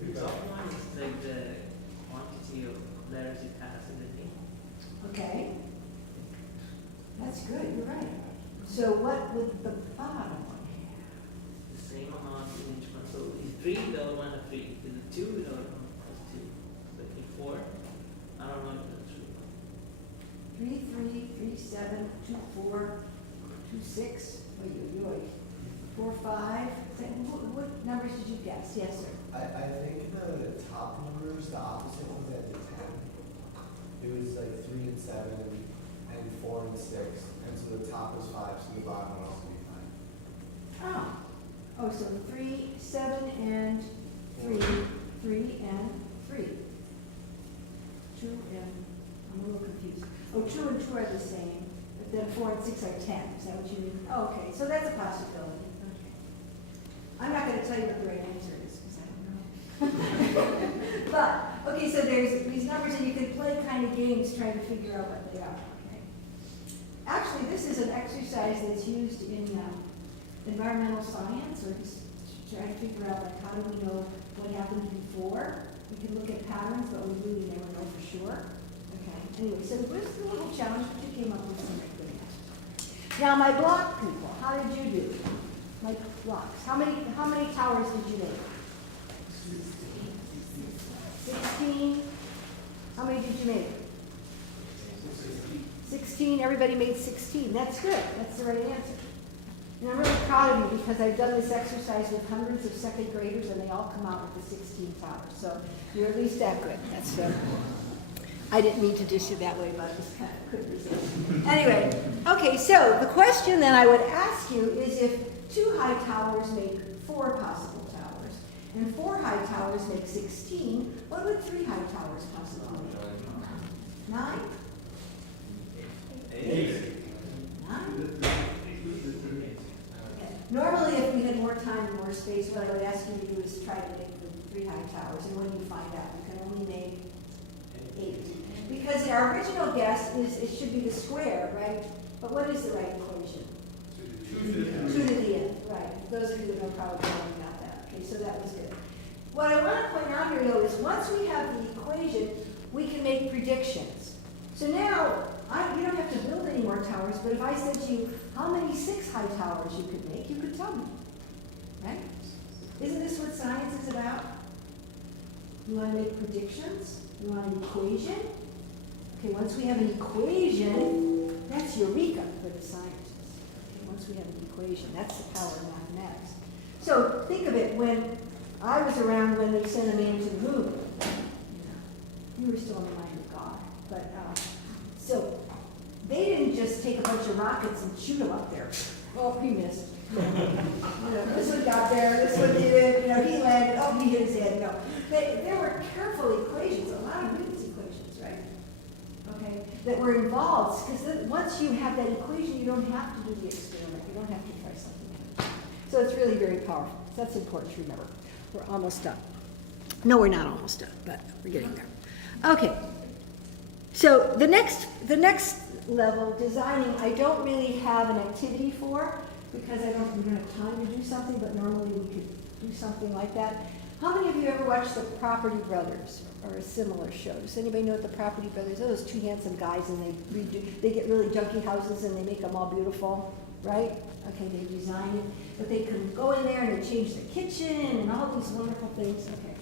The top one is like the quantity of letters it has in the name. Okay? That's good, you're right. So what would the bottom one have? The same amount in each one. So is 3, the other one a 3. Is it 2, the other one is 2. So if 4, I don't know if that's true. 3, 3, 3, 7, 2, 4, 2, 6, wait, 4, 5. What numbers did you guess? Yes, sir. I think the top numbers, the opposite was at the 10. It was like 3 and 7 and 4 and 6. And so the top was 5, so the bottom would also be 5. Oh, so 3, 7, and 3, 3, and 3. 2 and, I'm a little confused. Oh, 2 and 2 are the same, but then 4 and 6 are 10. Is that what you mean? Oh, okay, so that's a possibility. Okay. I'm not going to tell you what the right answer is, because I don't know. But, okay, so there's these numbers, and you can play kind of games trying to figure out what they are. Okay. Actually, this is an exercise that's used in environmental science, or just trying to figure out, like, how do we know what happened before? We can look at patterns, but we really never know for sure. Okay. Anyway, so where's the little challenge that you came up with some good answers? Now, my block people, how did you do? My blocks. How many towers did you make? 16. How many did you make? 16. Everybody made 16. That's good. That's the right answer. And I'm really proud of you because I've done this exercise with hundreds of second graders and they all come out with the 16 towers. So you're at least that good. That's I didn't mean to dish you that way, but I just kind of couldn't resist. Anyway, okay, so the question that I would ask you is if 2 high towers make 4 possible towers and 4 high towers make 16, what would 3 high towers possibly make? 9? 8. 9? Normally, if we had more time and more space, what I would ask you to do is try to make the 3 high towers, and when you find out, you can only make 8. Because our original guess is it should be the square, right? But what is the right equation? 2 to the n, right. Those of you that know probably already got that. Okay, so that was good. What I want to point out here, though, is once we have the equation, we can make predictions. So now, you don't have to build any more towers, but if I said to you how many 6 high towers you could make, you could tell me, right? Isn't this what science is about? You want to make predictions? You want an equation? Okay, once we have an equation, that's eureka for the scientists. Okay, once we have an equation, that's the power of mathematics. So think of it, when I was around when they sent a man to the moon, you were still in the mind of God, but so they didn't just take a bunch of rockets and shoot them up there. Oh, he missed. This one got there, this one did it, he landed, oh, he hit his head. No, there were careful equations, a lot of Newton's equations, right? Okay, that were involved, because once you have that equation, you don't have to do the experiment. You don't have to try something else. So it's really very powerful. So that's important to remember. We're almost done. No, we're not almost done, but we're getting there. Okay. So the next level, designing, I don't really have an activity for because we don't have time to do something, but normally we could do something like that. How many of you ever watched The Property Brothers or a similar show? Does anybody know what The Property Brothers are? Those 2 handsome guys, and they get really junky houses and they make them all beautiful, right? Okay, they design it, but they can go in there and they change the kitchen and all these wonderful things. Okay.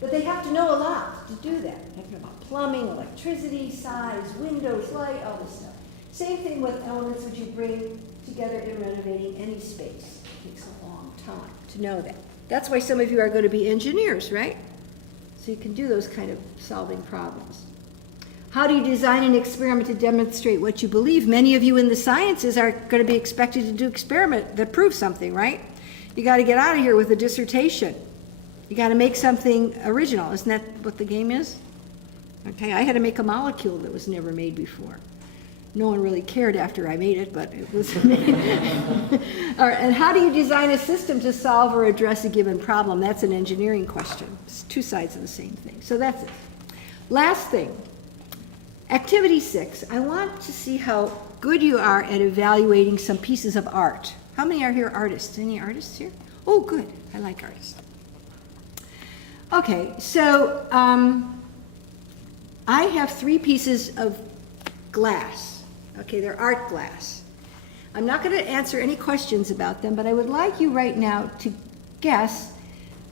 But they have to know a lot to do that. They have to know about plumbing, electricity, size, windows, light, all this stuff. Same thing with elements which you bring together in renovating any space. It takes a long time to know that. That's why some of you are going to be engineers, right? So you can do those kind of solving problems. How do you design an experiment to demonstrate what you believe? Many of you in the sciences are going to be expected to do experiment that proves something, right? You got to get out of here with a dissertation. You got to make something original. Isn't that what the game is? Okay, I had to make a molecule that was never made before. No one really cared after I made it, but it was made. All right, and how do you design a system to solve or address a given problem? That's an engineering question. It's 2 sides of the same thing. So that's it. Last thing, activity 6. I want to see how good you are at evaluating some pieces of art. How many are here artists? Any artists here? Oh, good. I like artists. Okay, so I have 3 pieces of glass. Okay, they're art glass. I'm not going to answer any questions about them, but I would like you right now to guess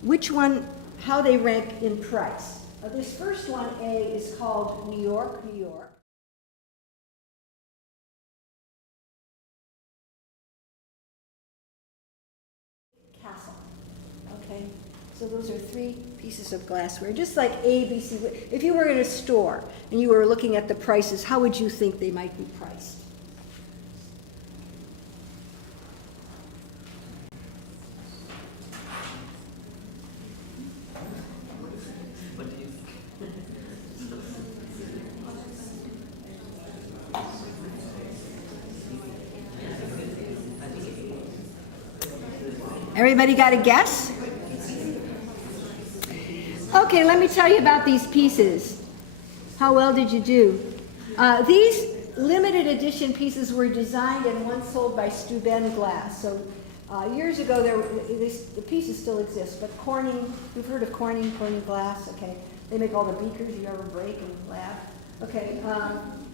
which one, how they rank in price. This first one, A, is called New York, New York. Castle. Okay, so those are 3 pieces of glassware, just like A, B, C. If you were in a store and you were looking at the prices, how would you think they might be priced? What do you think? Everybody got a guess? Okay, let me tell you about these pieces. How well did you do? These limited edition pieces were designed and once sold by Steuben Glass. So years ago, the pieces still exist, but Corning, you've heard of Corning Glass, okay? They make all the beakers you ever break in the lab. Okay,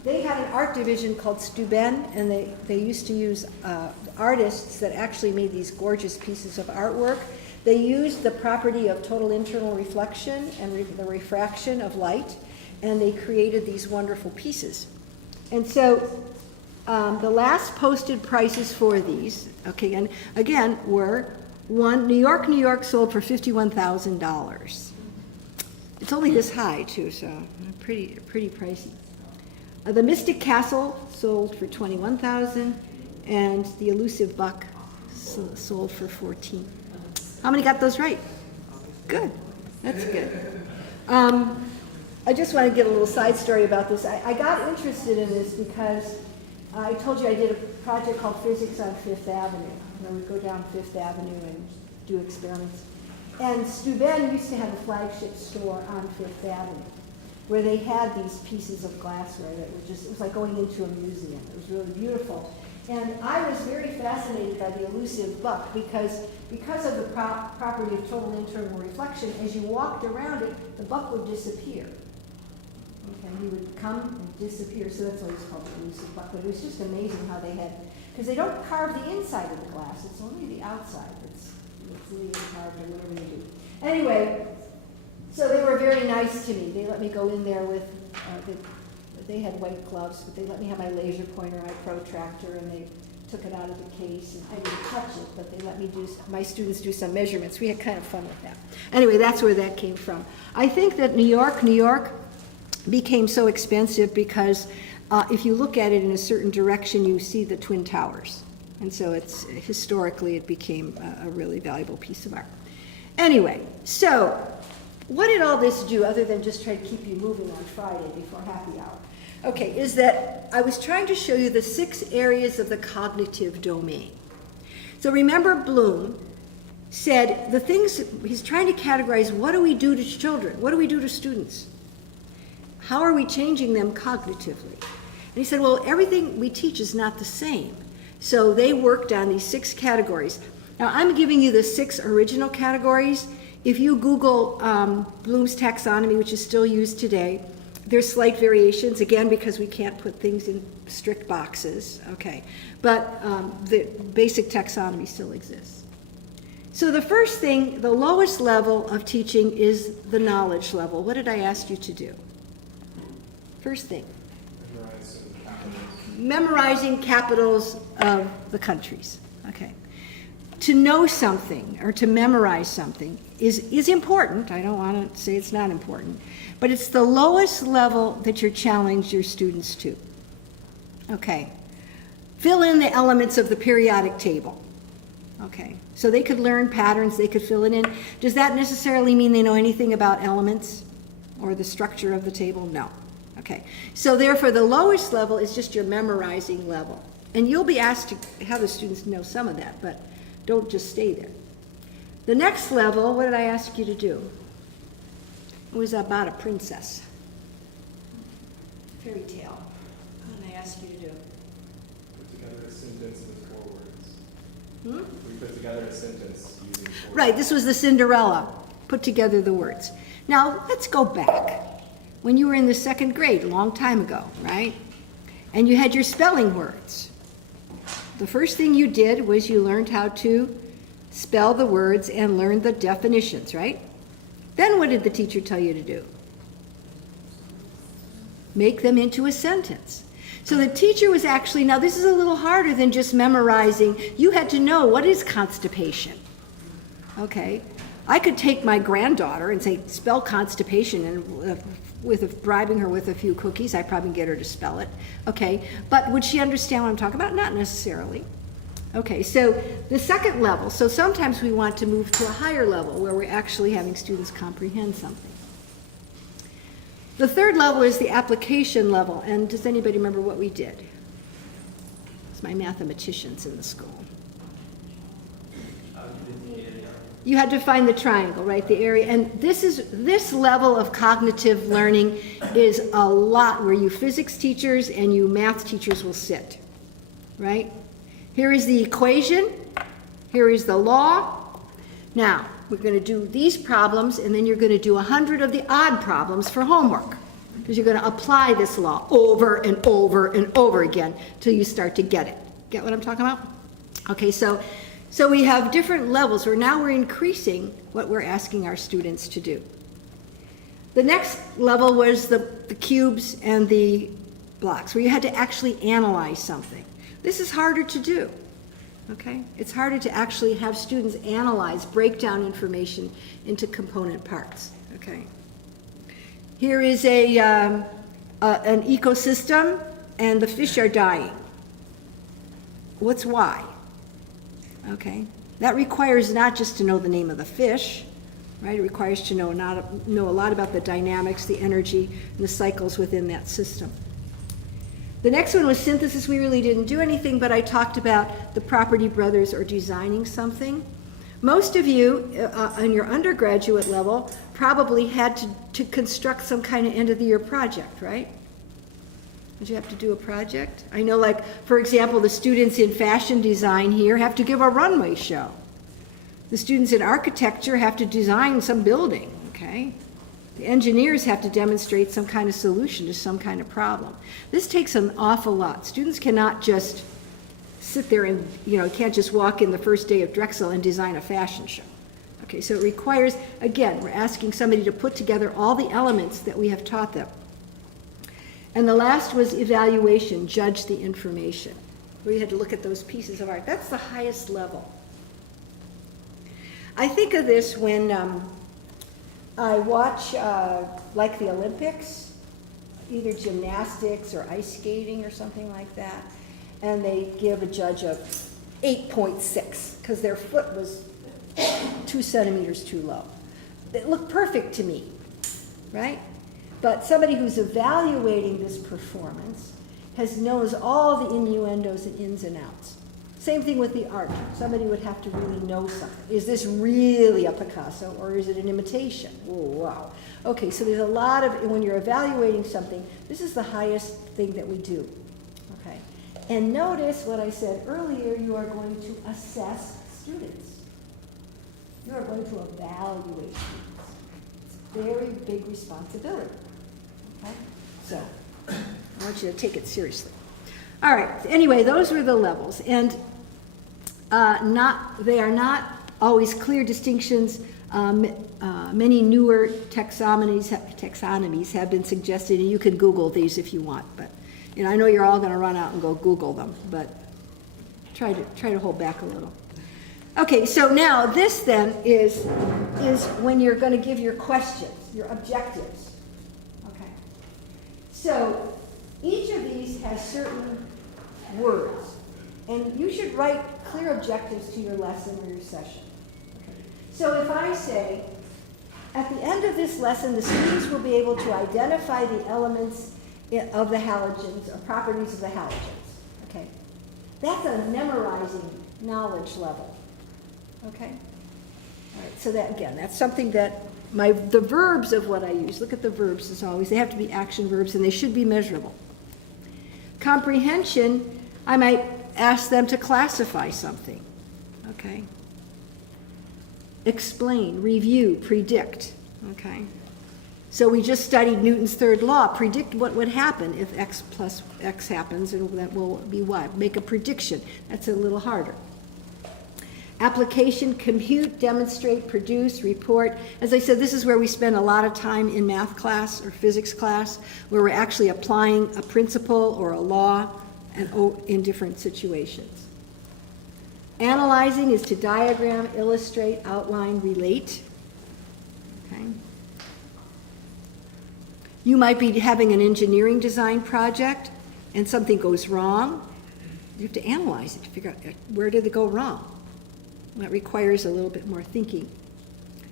they had an art division called Steuben, and they used to use artists that actually made these gorgeous pieces of artwork. They used the property of total internal reflection and the refraction of light, and they created these wonderful pieces. And so the last posted prices for these, okay, and again, were one, New York, New York sold for $51,000. It's only this high too, so pretty pricey. The Mystic Castle sold for $21,000, and the Elusive Buck sold for $14,000. How many got those right? Good, that's good. I just want to give a little side story about this. I got interested in this because I told you I did a project called Physics on Fifth Avenue. Where we go down Fifth Avenue and do experiments. And Steuben used to have a flagship store on Fifth Avenue where they had these pieces of glassware that were just, it was like going into a museum. It was really beautiful. And I was very fascinated by the Elusive Buck because of the property of total internal reflection, as you walked around it, the buck would disappear. Okay, he would come and disappear, so that's why it's called the Elusive Buck. But it was just amazing how they had, because they don't carve the inside of the glass, it's only the outside that's really carved or whatever they do. Anyway, so they were very nice to me. They let me go in there with, they had white gloves, but they let me have my laser pointer, my protractor, and they took it out of the case. And I didn't touch it, but they let me my students do some measurements. We had kind of fun with that. Anyway, that's where that came from. I think that New York became so expensive because if you look at it in a certain direction, you see the Twin Towers. And so historically, it became a really valuable piece of art. Anyway, so what did all this do other than just try to keep you moving on Friday before happy hour? Okay, is that I was trying to show you the 6 areas of the cognitive domain. So remember Bloom said the things, he's trying to categorize, what do we do to children? What do we do to students? How are we changing them cognitively? And he said, well, everything we teach is not the same. So they worked on these 6 categories. Now I'm giving you the 6 original categories. If you Google Bloom's taxonomy, which is still used today, there's slight variations, again, because we can't put things in strict boxes, okay. But the basic taxonomy still exists. So the first thing, the lowest level of teaching is the knowledge level. What did I ask you to do? First thing. Memorizing capitals of the countries, okay. To know something or to memorize something is important. I don't want to say it's not important, but it's the lowest level that you're challenging your students to. Okay. Fill in the elements of the periodic table. Okay. So they could learn patterns, they could fill it in. Does that necessarily mean they know anything about elements or the structure of the table? No. Okay. So therefore the lowest level is just your memorizing level. And you'll be asked to have the students know some of that, but don't just stay there. The next level, what did I ask you to do? It was about a princess. Fairy tale. What did I ask you to do? Put together a sentence with 4 words. Hmm? We put together a sentence using 4 words. Right, this was the Cinderella. Put together the words. Now, let's go back. When you were in the 2nd grade, a long time ago, right? And you had your spelling words. the first thing you did was you learned how to spell the words and learn the definitions, right? Then what did the teacher tell you to do? Make them into a sentence. So the teacher was actually, now this is a little harder than just memorizing. You had to know, what is constipation? Okay. I could take my granddaughter and say, spell constipation, and with bribing her with a few cookies, I'd probably get her to spell it. Okay. But would she understand what I'm talking about? Not necessarily. Okay, so the second level, so sometimes we want to move to a higher level where we're actually having students comprehend something. The third level is the application level, and does anybody remember what we did? It's my mathematicians in the school. You had to find the triangle, right, the area, and this level of cognitive learning is a lot where you physics teachers and you math teachers will sit, right? Here is the equation, here is the law. Now, we're going to do these problems, and then you're going to do 100 of the odd problems for homework, because you're going to apply this law over and over and over again till you start to get it. Get what I'm talking about? Okay, so we have different levels where now we're increasing what we're asking our students to do. The next level was the cubes and the blocks, where you had to actually analyze something. This is harder to do, okay? It's harder to actually have students analyze, break down information into component parts, okay? Here is an ecosystem, and the fish are dying. What's why? Okay, that requires not just to know the name of the fish, right? It requires to know a lot about the dynamics, the energy, and the cycles within that system. The next one was synthesis. We really didn't do anything, but I talked about the Property Brothers or designing something. Most of you on your undergraduate level probably had to construct some kind of end-of-the-year project, right? Did you have to do a project? I know, like, for example, the students in fashion design here have to give a runway show. The students in architecture have to design some building, okay? The engineers have to demonstrate some kind of solution to some kind of problem. This takes an awful lot. Students cannot just sit there and, can't just walk in the first day of Drexel and design a fashion show. Okay, so it requires, again, we're asking somebody to put together all the elements that we have taught them. And the last was evaluation, judge the information, where you had to look at those pieces of art. That's the highest level. I think of this when I watch, like the Olympics, either gymnastics or ice skating or something like that, and they give a judge a 8.6 because their foot was 2 centimeters too low. It looked perfect to me, right? But somebody who's evaluating this performance knows all the innuendos and ins and outs. Same thing with the art. Somebody would have to really know something. Is this really a Picasso or is it an imitation? Oh, wow. Okay, so there's a lot of, when you're evaluating something, this is the highest thing that we do. Okay, and notice what I said earlier, you are going to assess students. You are going to evaluate students. It's a very big responsibility. Okay, so I want you to take it seriously. All right, anyway, those were the levels, and they are not always clear distinctions. Many newer taxonomies have been suggested, and you can Google these if you want, but I know you're all going to run out and go Google them, but try to hold back a little. Okay, so now this then is when you're going to give your questions, your objectives. Okay, so each of these has certain words, and you should write clear objectives to your lesson or your session. Okay. So if I say, at the end of this lesson, the students will be able to identify the elements of the halogens, or properties of the halogens. Okay, that's a memorizing knowledge level. Okay, all right. So that again, that's something that the verbs of what I use. Look at the verbs as always; they have to be action verbs, and they should be measurable. Comprehension, I might ask them to classify something, okay? Explain, review, predict, okay? So we just studied Newton's third law, predict what would happen if x plus x happens, and that will be what? Make a prediction. That's a little harder. Application, compute, demonstrate, produce, report. As I said, this is where we spend a lot of time in math class or physics class, where we're actually applying a principle or a law in different situations. Analyzing is to diagram, illustrate, outline, relate. Okay. You might be having an engineering design project and something goes wrong. You have to analyze it to figure out where did it go wrong. That requires a little bit more thinking.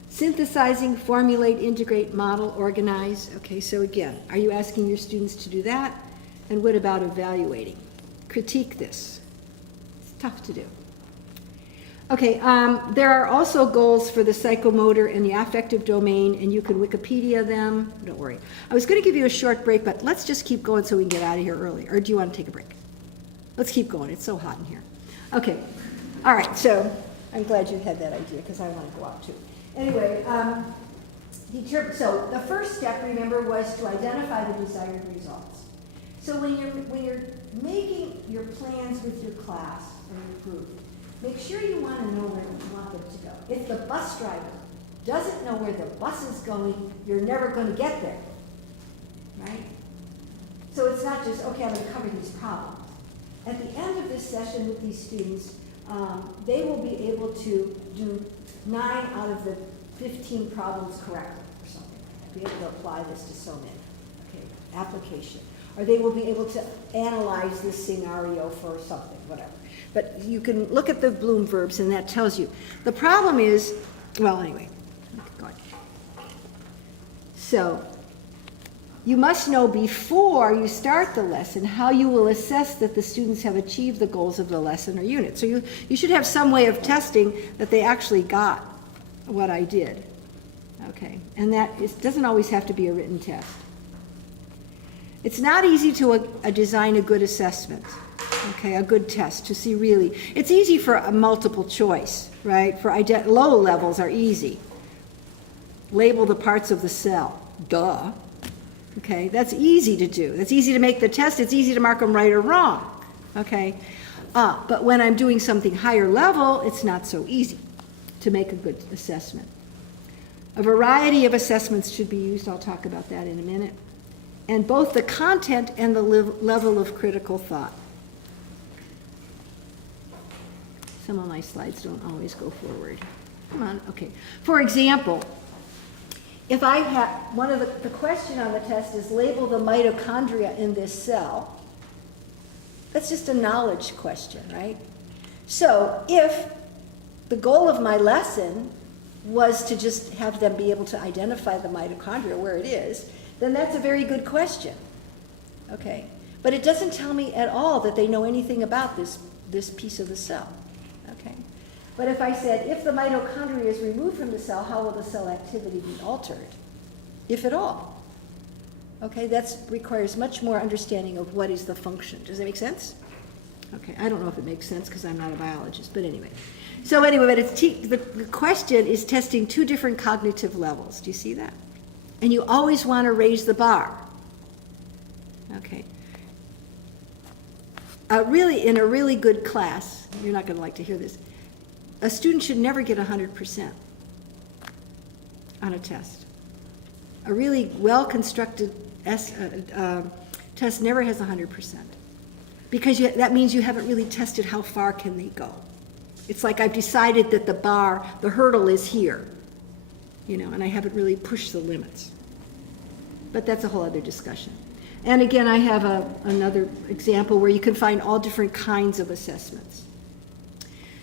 Synthesizing, formulate, integrate, model, organize. Okay, so again, are you asking your students to do that? And what about evaluating? Critique this. It's tough to do. Okay, there are also goals for the psychomotor and the affective domain, and you can Wikipedia them. Don't worry. I was going to give you a short break, but let's just keep going so we can get out of here early. Or do you want to take a break? Let's keep going. It's so hot in here. Okay. All right, so I'm glad you had that idea because I want to go out too. Anyway, so the first step, remember, was to identify the desired results. So when you're making your plans with your class or your group, make sure you want to know where you want them to go. If the bus driver doesn't know where the bus is going, you're never going to get there, right? So it's not just, okay, I'm going to cover these problems. At the end of this session with these students, they will be able to do 9 out of the 15 problems correctly or something. Be able to apply this to so many. Okay, application. Or they will be able to analyze this scenario for something, whatever. But you can look at the Bloom verbs and that tells you. The problem is, well, anyway, go on. So, you must know before you start the lesson how you will assess that the students have achieved the goals of the lesson or unit. So you should have some way of testing that they actually got what I did. Okay, and that doesn't always have to be a written test. It's not easy to design a good assessment, okay, a good test to see really. It's easy for a multiple choice, right? For low levels are easy. Label the parts of the cell, duh. Okay, that's easy to do. That's easy to make the test. It's easy to mark them right or wrong. Okay, but when I'm doing something higher level, it's not so easy to make a good assessment. A variety of assessments should be used. I'll talk about that in a minute. And both the content and the level of critical thought. Some of my slides don't always go forward. Come on, okay. For example, if I have, one of the question on the test is label the mitochondria in this cell. That's just a knowledge question, right? So if the goal of my lesson was to just have them be able to identify the mitochondria where it is, then that's a very good question, okay? But it doesn't tell me at all that they know anything about this piece of the cell, okay? But if I said, if the mitochondria is removed from the cell, how will the cell activity be altered, if at all? Okay, that requires much more understanding of what is the function. Does that make sense? Okay, I don't know if it makes sense because I'm not a biologist, but anyway. So anyway, but it's the question is testing 2 different cognitive levels. Do you see that? And you always want to raise the bar. Okay. Really, in a really good class, you're not going to like to hear this, a student should never get 100% on a test. A really well-constructed test never has 100%. Because that means you haven't really tested how far can they go. It's like I've decided that the hurdle is here, and I haven't really pushed the limits. But that's a whole other discussion. And again, I have another example where you can find all different kinds of assessments.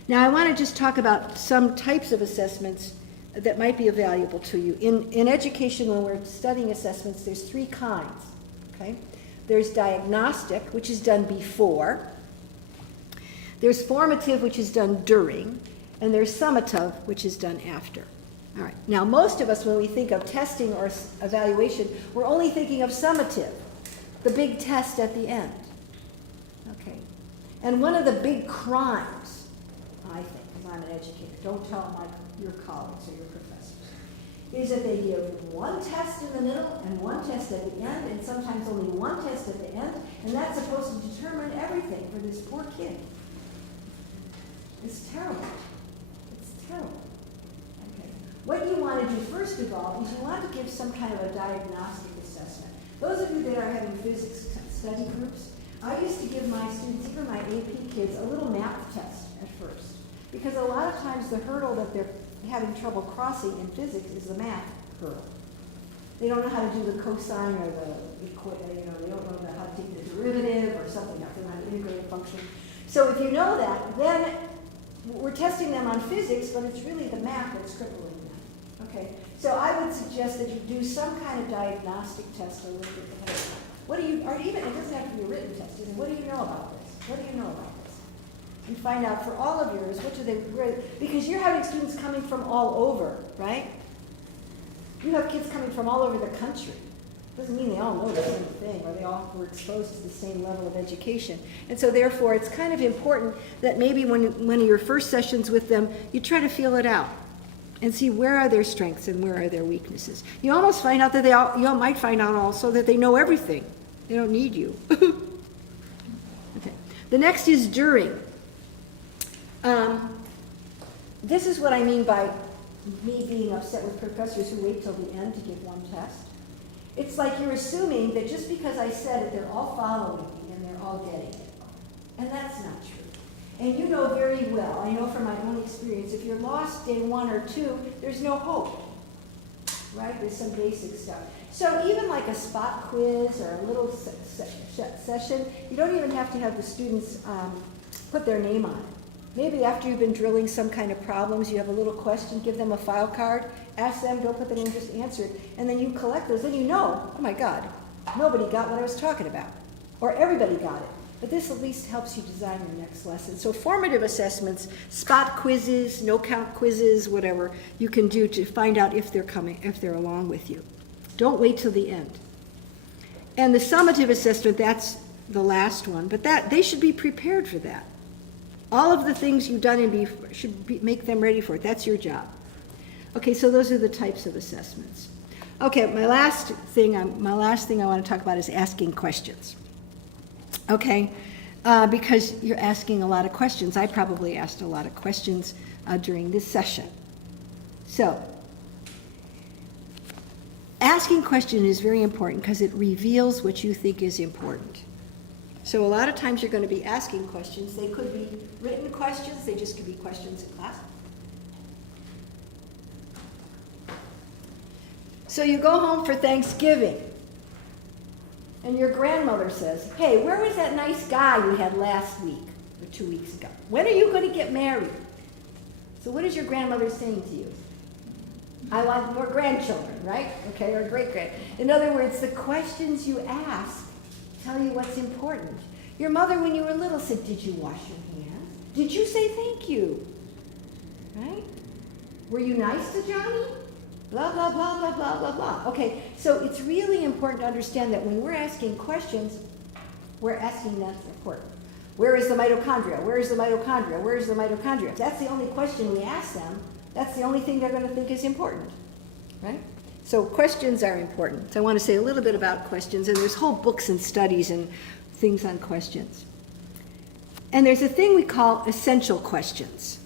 Now, I want to just talk about some types of assessments that might be valuable to you. In education, when we're studying assessments, there's 3 kinds, okay? There's diagnostic, which is done before. There's formative, which is done during. And there's summative, which is done after. All right. Now, most of us, when we think of testing or evaluation, we're only thinking of summative, the big test at the end. Okay. And one of the big crimes, I think, because I'm an educator, don't tell your colleagues or your professors, is that they give one test in the middle and one test at the end, and sometimes only one test at the end, and that's supposed to determine everything for this poor kid. It's terrible. It's terrible. Okay. What you want to do first of all is you want to give some kind of a diagnostic assessment. Those of you that are having physics study groups, I used to give my students, even my AP kids, a little math test at first. Because a lot of times the hurdle that they're having trouble crossing in physics is the math hurdle. They don't know how to do the cosine or they don't know how to take the derivative or something else. They don't know how to integrate a function. So if you know that, then we're testing them on physics, but it's really the math that's crippling them. Okay, so I would suggest that you do some kind of diagnostic test to look at the head. What do you, or even, it doesn't have to be a written test, is it? What do you know about this? What do you know about this? And find out for all of yours, what do they, because you're having students coming from all over, right? You have kids coming from all over the country. Doesn't mean they all know the same thing, or they all were exposed to the same level of education. And so therefore, it's kind of important that maybe when one of your first sessions with them, you try to feel it out and see where are their strengths and where are their weaknesses. You almost find out that you might find out also that they know everything. They don't need you. Okay. The next is during. This is what I mean by me being upset with professors who wait till the end to give one test. It's like you're assuming that just because I said it, they're all following me and they're all getting it. And that's not true. And you know very well, I know from my own experience, if you're lost day 1 or 2, there's no hope. Right? There's some basic stuff. So even like a spot quiz or a little session, you don't even have to have the students put their name on it. Maybe after you've been drilling some kind of problems, you have a little question, give them a file card, ask them, don't put the name, just answer it, and then you collect those, and you know, oh my God, nobody got what I was talking about, or everybody got it. But this at least helps you design your next lesson. So formative assessments, spot quizzes, no count quizzes, whatever you can do to find out if they're along with you. Don't wait till the end. And the summative assessment, that's the last one, but they should be prepared for that. All of the things you've done make them ready for it. That's your job. Okay, so those are the types of assessments. Okay, my last thing I want to talk about is asking questions. Okay, because you're asking a lot of questions. I probably asked a lot of questions during this session. So, asking questions is very important because it reveals what you think is important. So a lot of times you're going to be asking questions. They could be written questions. They just could be questions in class. So you go home for Thanksgiving, and your grandmother says, hey, where was that nice guy you had last week or 2 weeks ago? When are you going to get married? So what is your grandmother saying to you? I want more grandchildren, right? Okay, or great-grand. In other words, the questions you ask tell you what's important. Your mother, when you were little, said, did you wash your hands? Did you say thank you? Right? Were you nice to Johnny? Blah, blah, blah, blah, blah, blah, blah. Okay, so it's really important to understand that when we're asking questions, we're asking that's important. Where is the mitochondria? Where is the mitochondria? Where is the mitochondria? If that's the only question we ask them, that's the only thing they're going to think is important, right? So questions are important. So I want to say a little bit about questions, and there's whole books and studies and things on questions. And there's a thing we call essential questions.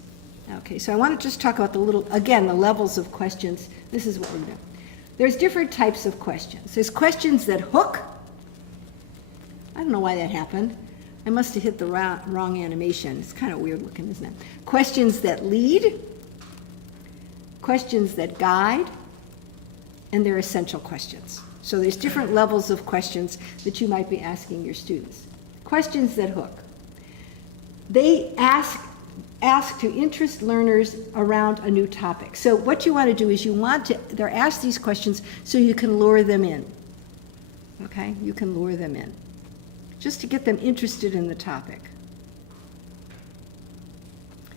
Okay, so I want to just talk about the levels of questions. This is what we're doing. There's different types of questions. There's questions that hook. I don't know why that happened. I must have hit the wrong animation. It's kind of weird looking, isn't it? Questions that lead, questions that guide, and they're essential questions. So there's different levels of questions that you might be asking your students. Questions that hook. They ask to interest learners around a new topic. So what you want to do is they're asked these questions so you can lure them in. Okay? You can lure them in. Just to get them interested in the topic.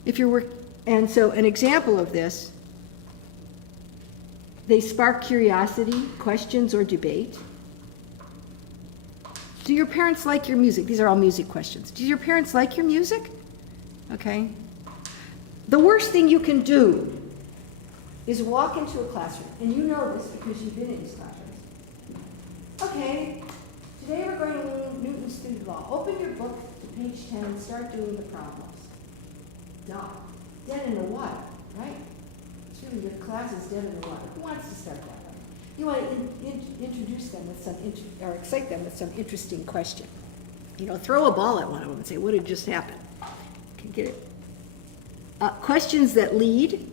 And so an example of this, they spark curiosity, questions, or debate. Do your parents like your music? These are all music questions. Do your parents like your music? Okay. The worst thing you can do is walk into a classroom, and you know this because you've been in these classrooms. Okay, today we're going to learn Newton's theory of law. Open your book to page 10 and start doing the problems. Duh. Dead in the water, right? It's really your class is dead in the water. Who wants to start that way? You want to introduce them with some, or excite them with some interesting question. You know, throw a ball at one of them and say, what had just happened? Can get it? Questions that lead,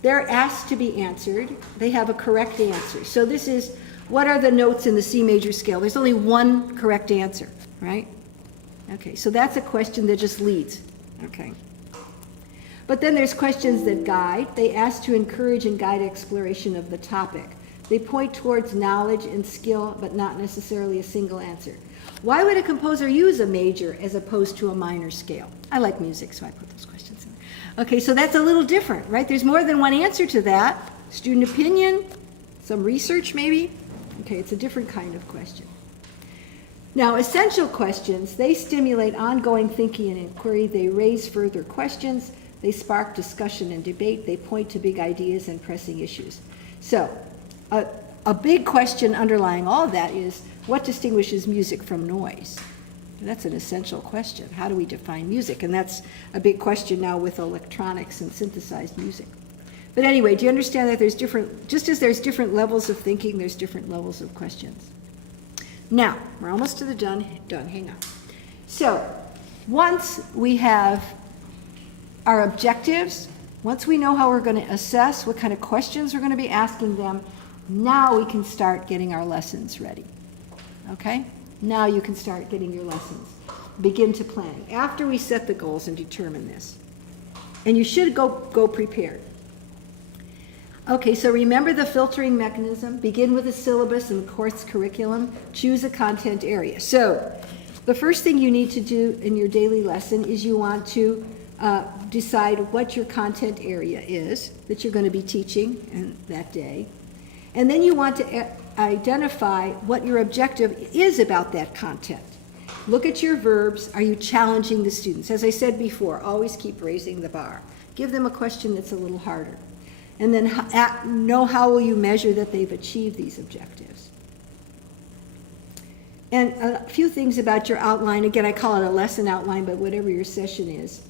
they're asked to be answered. They have a correct answer. So this is, what are the notes in the C major scale? There's only one correct answer, right? Okay, so that's a question that just leads, okay? But then there's questions that guide. They ask to encourage and guide exploration of the topic. They point towards knowledge and skill, but not necessarily a single answer. Why would a composer use a major as opposed to a minor scale? I like music, so I put those questions in there. Okay, so that's a little different, right? There's more than one answer to that. Student opinion, some research maybe. Okay, it's a different kind of question. Now, essential questions, they stimulate ongoing thinking and inquiry. They raise further questions. They spark discussion and debate. They point to big ideas and pressing issues. So, a big question underlying all of that is, what distinguishes music from noise? And that's an essential question. How do we define music? And that's a big question now with electronics and synthesized music. But anyway, do you understand that there's different, just as there's different levels of thinking, there's different levels of questions. Now, we're almost to the done, hang on. So, once we have our objectives, once we know how we're going to assess, what kind of questions we're going to be asking them, now we can start getting our lessons ready. Okay? Now you can start getting your lessons. Begin to planning. After we set the goals and determine this. And you should go prepared. Okay, so remember the filtering mechanism. Begin with a syllabus and the course curriculum. Choose a content area. So, the first thing you need to do in your daily lesson is you want to decide what your content area is that you're going to be teaching in that day. And then you want to identify what your objective is about that content. Look at your verbs. Are you challenging the students? As I said before, always keep raising the bar. Give them a question that's a little harder. And then know how will you measure that they've achieved these objectives. And a few things about your outline. Again, I call it a lesson outline, but whatever your session is.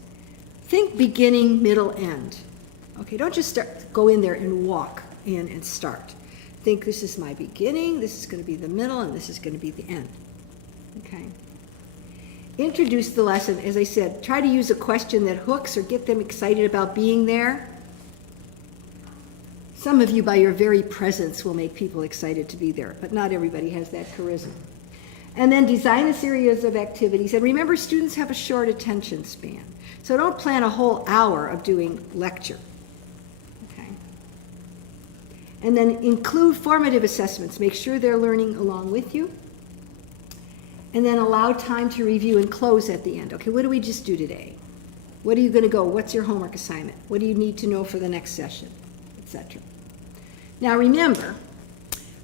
Think beginning, middle, end. Okay, don't just go in there and walk in and start. Think this is my beginning, this is going to be the middle, and this is going to be the end. Okay. Introduce the lesson. As I said, try to use a question that hooks or get them excited about being there. Some of you, by your very presence, will make people excited to be there, but not everybody has that charisma. And then design a series of activities. And remember, students have a short attention span. So don't plan a whole hour of doing lecture. Okay? And then include formative assessments. Make sure they're learning along with you. And then allow time to review and close at the end. Okay, what did we just do today? What are you going to go? What's your homework assignment? What do you need to know for the next session? Etc. Now remember,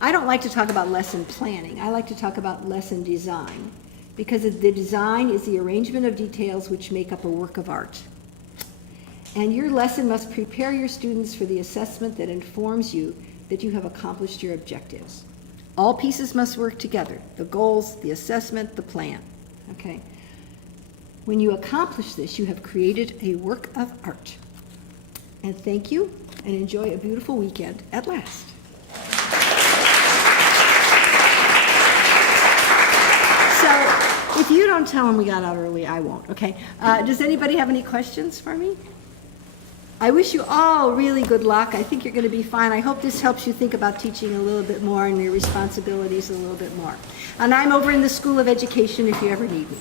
I don't like to talk about lesson planning. I like to talk about lesson design, because the design is the arrangement of details which make up a work of art. And your lesson must prepare your students for the assessment that informs you that you have accomplished your objectives. All pieces must work together: the goals, the assessment, the plan. Okay? When you accomplish this, you have created a work of art. And thank you, and enjoy a beautiful weekend at last. So, if you don't tell them we got out early, I won't, okay? Does anybody have any questions for me? I wish you all really good luck. I think you're going to be fine. I hope this helps you think about teaching a little bit more and your responsibilities a little bit more. And I'm over in the School of Education if you ever need me.